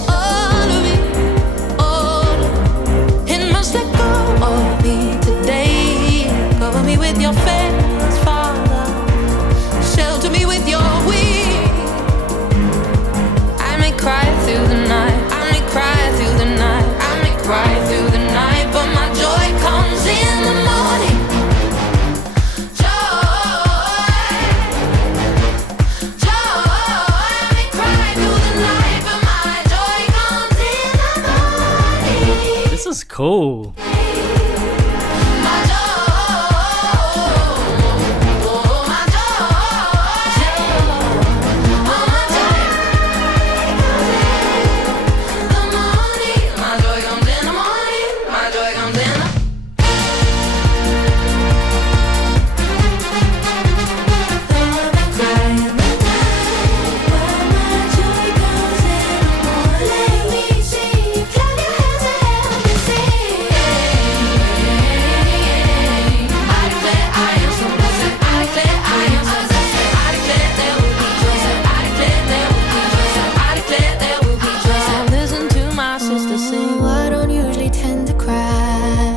All of it, all of it. It must let go of me today. Cover me with your face, Father. Shelter me with your wings. I may cry through the night. I may cry through the night. I may cry through the night, but my joy comes in the morning. This is cool.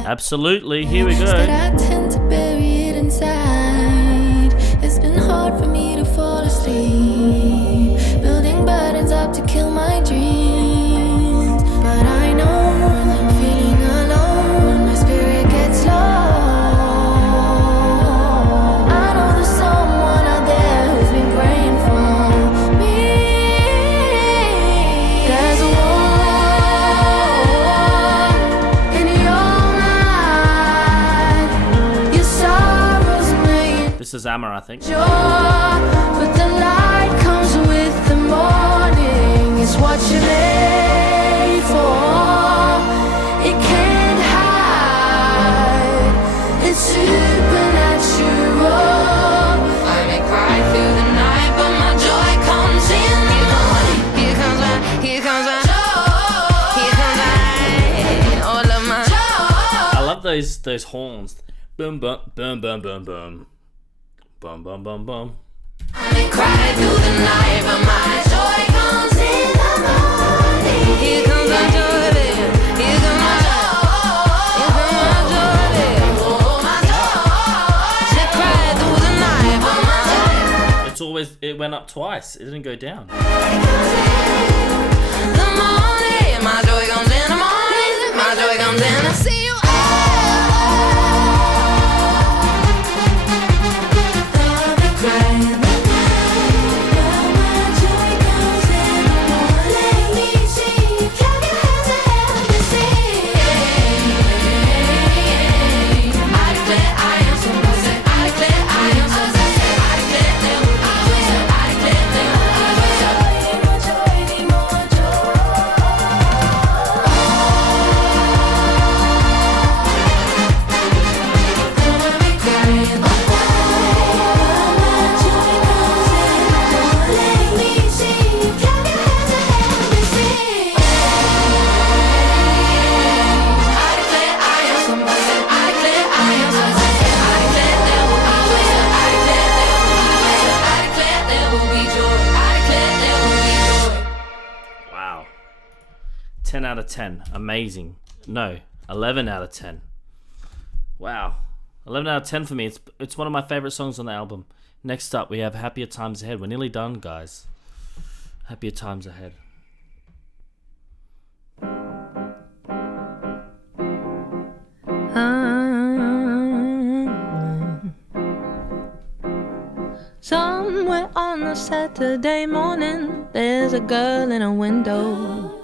Absolutely. Here we go. That I tend to bury it inside. It's been hard for me to fall asleep, building burdens up to kill my dreams. But I know when I'm feeling alone, my spirit gets low. I know there's someone out there who's been praying for me. There's a war in your mind. Your sorrows made This is Amma, I think. but the light comes with the morning. It's what you're made for. It can't hide. It's supernatural. I may cry through the night, but my joy comes in the morning. Here comes my joy. Here comes my all of my joy. I love those horns. Boom, boom, boom, boom, boom, boom. Boom, boom, boom, boom. I may cry through the night, but my joy comes in the morning. Here comes my joy, baby. Here comes my joy. Here comes my joy, baby. Oh, my joy. She cried through the night, but my joy. It's always, it went up twice. It didn't go down. The morning, my joy comes in the morning. My joy comes in. I see you. I'll be crying. Wow. 10 out of 10. Amazing. No, 11 out of 10. Wow. 11 out of 10 for me. It's one of my favorite songs on the album. Next up, we have Happier Times Ahead. We're nearly done, guys. Happier Times Ahead. Somewhere on a Saturday morning, there's a girl in a window,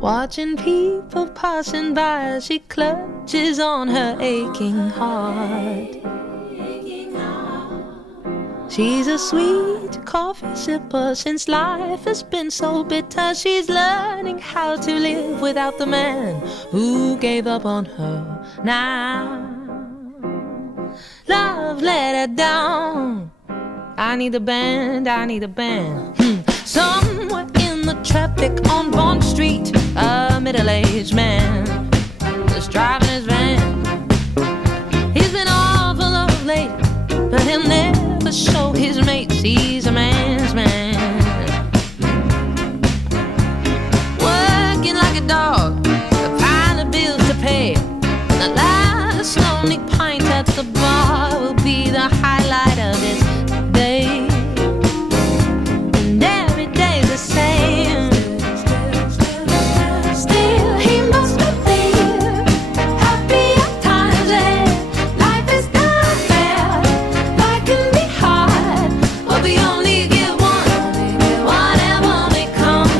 watching people passing by as she clutches on her aching heart. She's a sweet coffee sipper since life has been so bitter. She's learning how to live without the man who gave up on her. Now love let her down. I need a band, I need a band. Somewhere in the traffic on Bond Street, a middle-aged man is driving his van. He's been awful of late, but he'll never show his mates he's a man's man. Working like a dog, a pile of bills to pay. The last lonely pint at the bar will be the highlight of his day. And every day's the same. Still he must believe happier times ahead. Life is not fair, life can be hard, but we only get one, whatever may come.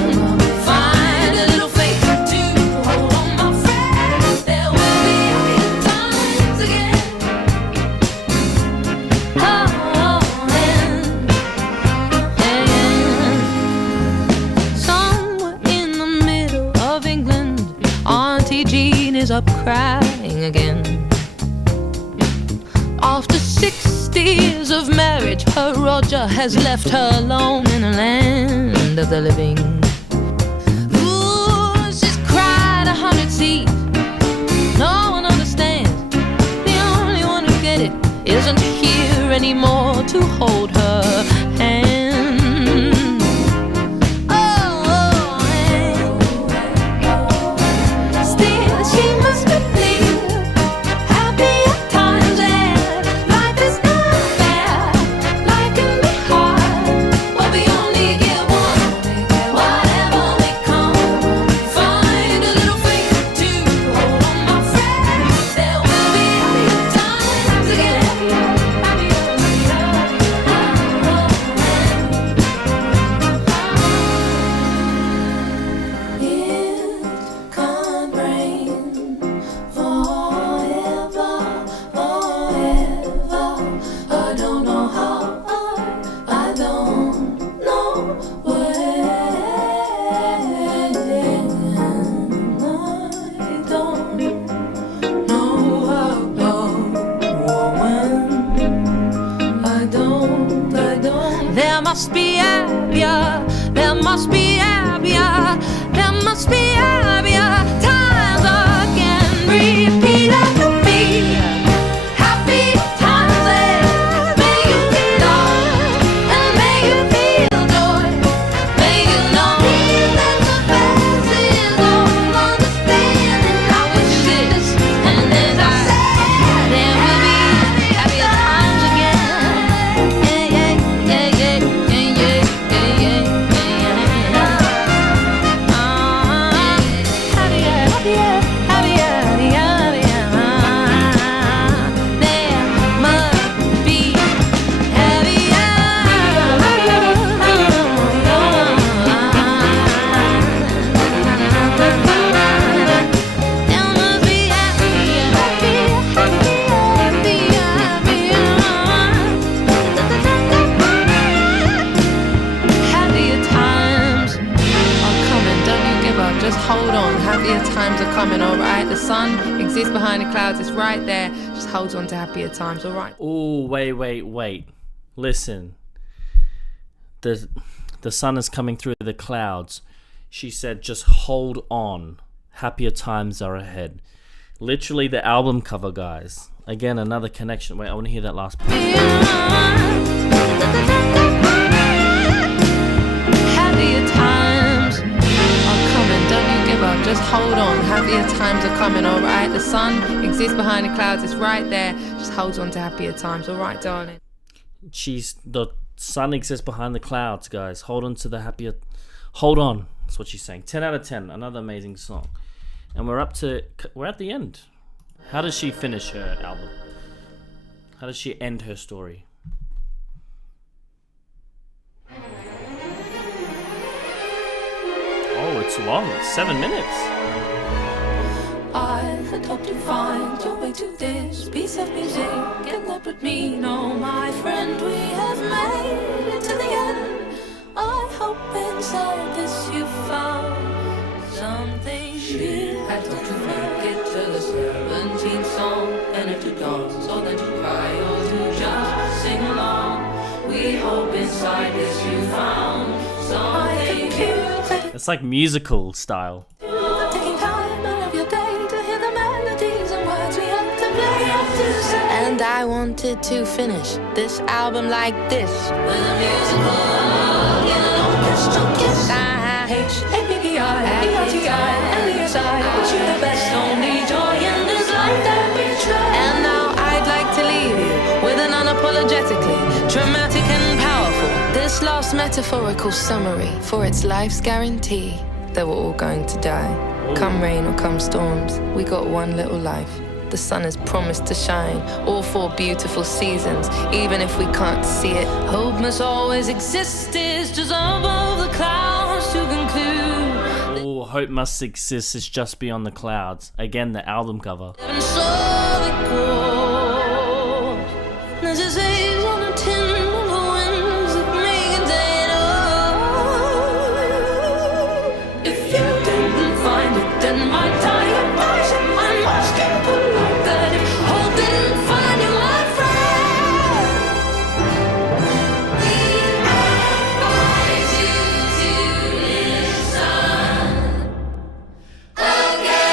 Find a little faith to hold on, my friend. There will be times again. Somewhere in the middle of England, Auntie Jean is up crying again. After 60 years of marriage, her Roger has left her alone in a land of the living. Ooh, she's cried 100 seas. No one understands. The only one who get it isn't here anymore to hold her hand. Oh, and still must be happier. There must be happier. There must be happier times again. Repeat after me. Happy times that make you feel love and make you feel joy. Make you know that the best is all understanding how it is. And as I said, there will be happier times again. Yeah, yeah, yeah, yeah, yeah, yeah, yeah, yeah, yeah. Happier, happier, happier, happier. There must be happier times are coming. Don't you give up. Just hold on. Happier times are coming. All right. The sun exists behind the clouds. It's right there. Just hold on to happier times. All right. Oh, wait. Listen. The sun is coming through the clouds. She said, just hold on. Happier times are ahead. Literally the album cover, guys. Again, another connection. Wait, I want to hear that last part. Happier times are coming. Don't you give up. Just hold on. Happier times are coming. All right. The sun exists behind the clouds. It's right there. Just hold on to happier times. All right, darling. The sun exists behind the clouds, guys. Hold on to the happier. Hold on. That's what she's saying. 10 out of 10. Another amazing song. And we're at the end. How does she finish her album? How does she end her story? Oh, it's long. It's 7 minutes. I had hoped to find your way to this piece of music. Get up with me, no, my friend, we have made it to the end. I hope inside this you found something. She had hoped to make it to the 17th song, and if to dance or then to cry or to just sing along. We hope inside this you found something. It's like musical style. Taking time out of your day to hear the melodies and words we have to play. And I wanted to finish this album like this with a musical, orchestral kiss. H-A-P-P-I-E-R-T-I L-E-S-I. Wish you the best, only joy in this life that we try. And now I'd like to leave you with an unapologetically dramatic and powerful, this last metaphorical summary for its life's guarantee that we're all going to die. Come rain or come storms, we got one little life. The sun has promised to shine all 4 beautiful seasons, even if we can't see it. Hope must always exist, is just above the clouds to conclude. Oh, hope must exist, is just beyond the clouds. Again, the album cover. And so it goes. There's a sage on a tin of the winds that make a day know. If you didn't find it, then my time advice I must get polite that if hope didn't find you, my friend, we advise you to listen again.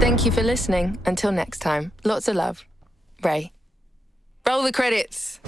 Thank you for listening. Until next time, lots of love. Ray. Roll the credits.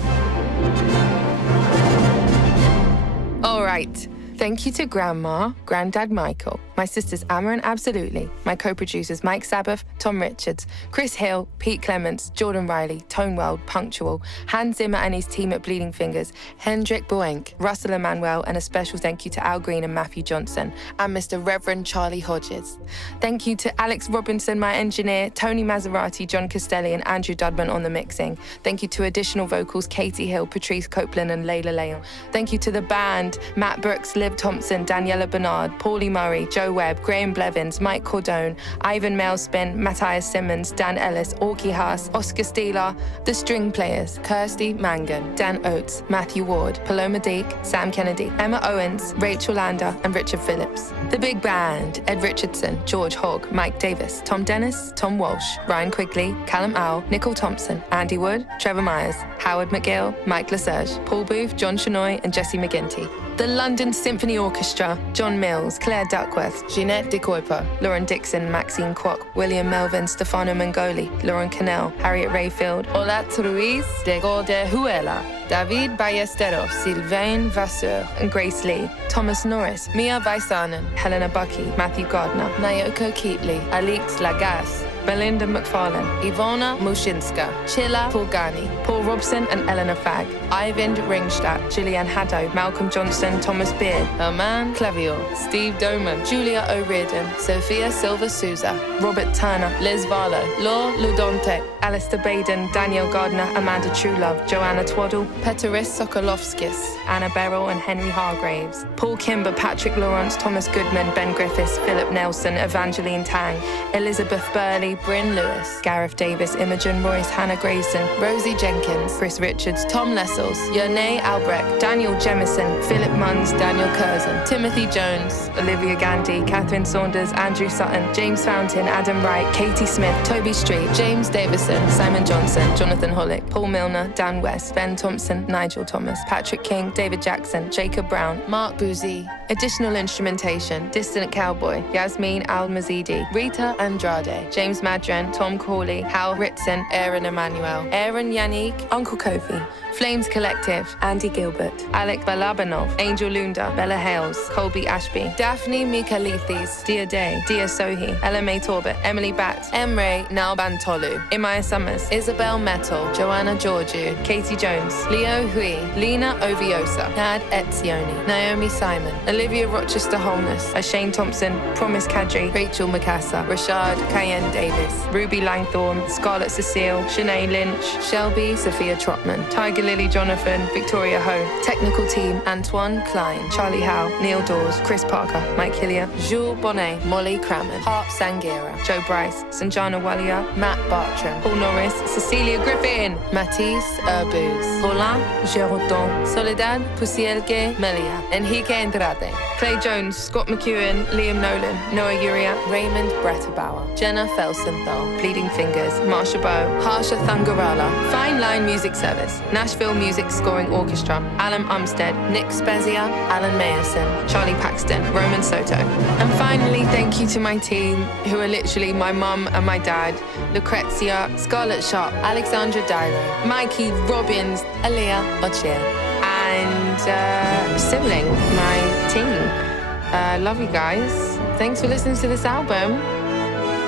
All right. Thank you to Grandma, Granddad Michael, my sisters Amma and Absolutely, my co-producers Mike Sabbath, Tom Richards, Chris Hill, Pete Clements, Jordan Riley, Tone Weld, Punctual, Hans Zimmer and his team at Bleeding Fingers, Hendrik Boenk, Russell Emanuel, and a special thank you to Al Green and Matthew Johnson, and Mr. Reverend Charlie Hodges. Thank you to Alex Robinson, my engineer, Tony Maserati, John Castelli, and Andrew Dudman on the mixing. Thank you to additional vocals Katie Hill, Patrice Copeland, and Layla Leon. Thank you to the band, Matt Brooks, Liv Thompson, Daniela Bernard, Paulie Murray, Joe Webb, Graham Blevins, Mike Cordone, Ivan Mailspin, Matthias Simmons, Dan Ellis, Orky Haas, Oscar Steeler, The String Players, Kirsty Mangan, Dan Oates, Matthew Ward, Paloma Deek, Sam Kennedy, Emma Owens, Rachel Lander, and Richard Phillips. The Big Band, Ed Richardson, George Hogg, Mike Davis, Tom Dennis, Tom Walsh, Ryan Quigley, Callum Owl, Nicole Thompson, Andy Wood, Trevor Myers, Howard McGill, Mike Lesage, Paul Booth, John Shanoy, and Jesse McGinty. The London Symphony Orchestra, John Mills, Claire Duckworth, Jeanette de Kuiper, Lauren Dixon, Maxine Kwok, William Melvin, Stefano Mangoli, Lauren Cannell, Harriet Rayfield, Olat Ruiz, Diego de Huela, David Ballesteros, Sylvain Vasseur, and Grace Lee, Thomas Norris, Mia Vaisanen, Helena Bucky, Matthew Gardner, Naoko Keatley, Alix Lagasse, Belinda McFarlane, Ivona Mushinska, Chilla Pulgani, Paul Robson and Eleanor Fagg, Ivan Ringstadt, Gillian Haddo, Malcolm Johnson, Thomas Beard, Herman Clavier, Steve Doman, Julia O'Riordan, Sophia Silva Souza, Robert Turner, Liz Varlo, Law Ludonte, Alistair Baden, Daniel Gardner, Amanda Truelove, Joanna Twaddle, Peteris Sokolovskis, Anna Beryl and Henry Hargraves, Paul Kimber, Patrick Lawrence, Thomas Goodman, Ben Griffiths, Philip Nelson, Evangeline Tang, Elizabeth Burley, Bryn Lewis, Gareth Davis, Imogen Royce, Hannah Grayson, Rosie Jenkins, Chris Richards, Tom Lessels, Yernay Albrecht, Daniel Jemison, Philip Munns, Daniel Curzon, Timothy Jones, Olivia Gandy, Catherine Saunders, Andrew Sutton, James Fountain, Adam Wright, Katie Smith, Toby Street, James Davison, Simon Johnson, Jonathan Hollick, Paul Milner, Dan West, Ben Thompson, Nigel Thomas, Patrick King, David Jackson, Jacob Brown, Mark Boozy. Additional instrumentation, Distant Cowboy, Yasmin Al-Mazidi, Rita Andrade, James Madren, Tom Corley, Hal Ritson, Aaron Emanuel, Aaron Yannick, Uncle Kofi, Flames Collective, Andy Gilbert, Alec Balabanov, Angel Lunda, Bella Hales, Colby Ashby, Daphne Mikalithis, Dia Day, Dia Sohi, Ella May Torbett, Emily Batt, Emre Nalbantolu, Imaya Summers, Isabel Metal, Joanna Georgiou, Katie Jones, Leo Hui, Lena Oviosa, Nad Etzioni, Naomi Simon, Olivia Rochester Holness, Shane Thompson, Promise Kadri, Rachel Mikasa, Rashad Cayenne Davis, Ruby Langthorne, Scarlett Cecile, Shanae Lynch, Shelby Sophia Trotman, Tiger Lily Jonathan, Victoria Ho, Technical Team, Antoine Klein, Charlie Howe, Neil Dawes, Chris Parker, Mike Hillier, Jules Bonnet, Molly Crammon, Harp Sangira, Joe Bryce, Sanjana Walia, Matt Bartram, Paul Norris, Cecilia Griffin, Matisse Urbuz, Roland Gérodon, Soledad Pusielke Melia, Enrique Andrade, Clay Jones, Scott McEwen, Liam Nolan, Noah Uria, Raymond Bretterbauer, Jenna Felsenthal, Bleeding Fingers, Marsha Bow, Harsha Thangarala, Fine Line Music Service, Nashville Music Scoring Orchestra, Alan Umstead, Nick Spezia, Alan Mayerson, Charlie Paxton, Roman Soto. And finally, thank you to my team, who are literally my mum and my dad, Lucrezia, Scarlett Sharp, Alexandra Dylo, Mikey Robbins, Aaliyah Ochir, and Sibling, my team. Love you guys. Thanks for listening to this album.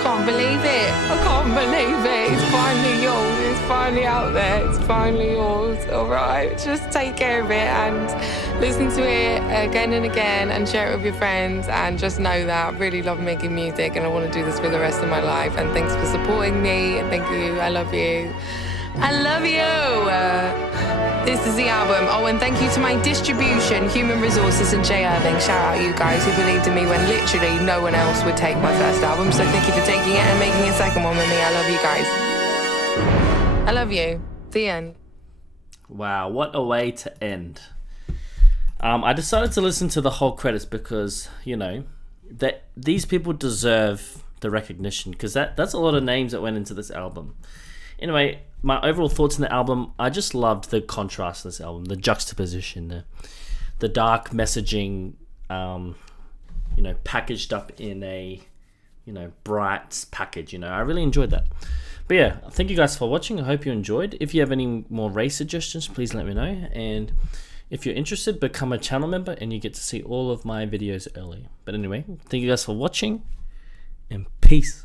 Can't believe it. I can't believe it. It's finally yours. It's finally out there. It's finally yours. All right. Just take care of it and listen to it again and again and share it with your friends, and just know that I really love making music and I want to do this for the rest of my life. And thanks for supporting me. And thank you. I love you. I love you. This is the album. Oh, and thank you to my distribution, Human Resources and Jay Irving. Shout out you guys who believed in me when literally no one else would take my first album. So thank you for taking it and making a second one with me. I love you guys. I love you. The end. Wow, what a way to end. I decided to listen to the whole credits because, you know, that these people deserve the recognition, because that's a lot of names that went into this album. Anyway, my overall thoughts on the album, I just loved the contrast of this album, the juxtaposition, the dark messaging, you know, packaged up in a, you know, bright package, you know. I really enjoyed that. But yeah, thank you guys for watching. I hope you enjoyed. If you have any more RAYE suggestions, please let me know. And if you're interested, become a channel member and you get to see all of my videos early. But anyway, thank you guys for watching, and peace.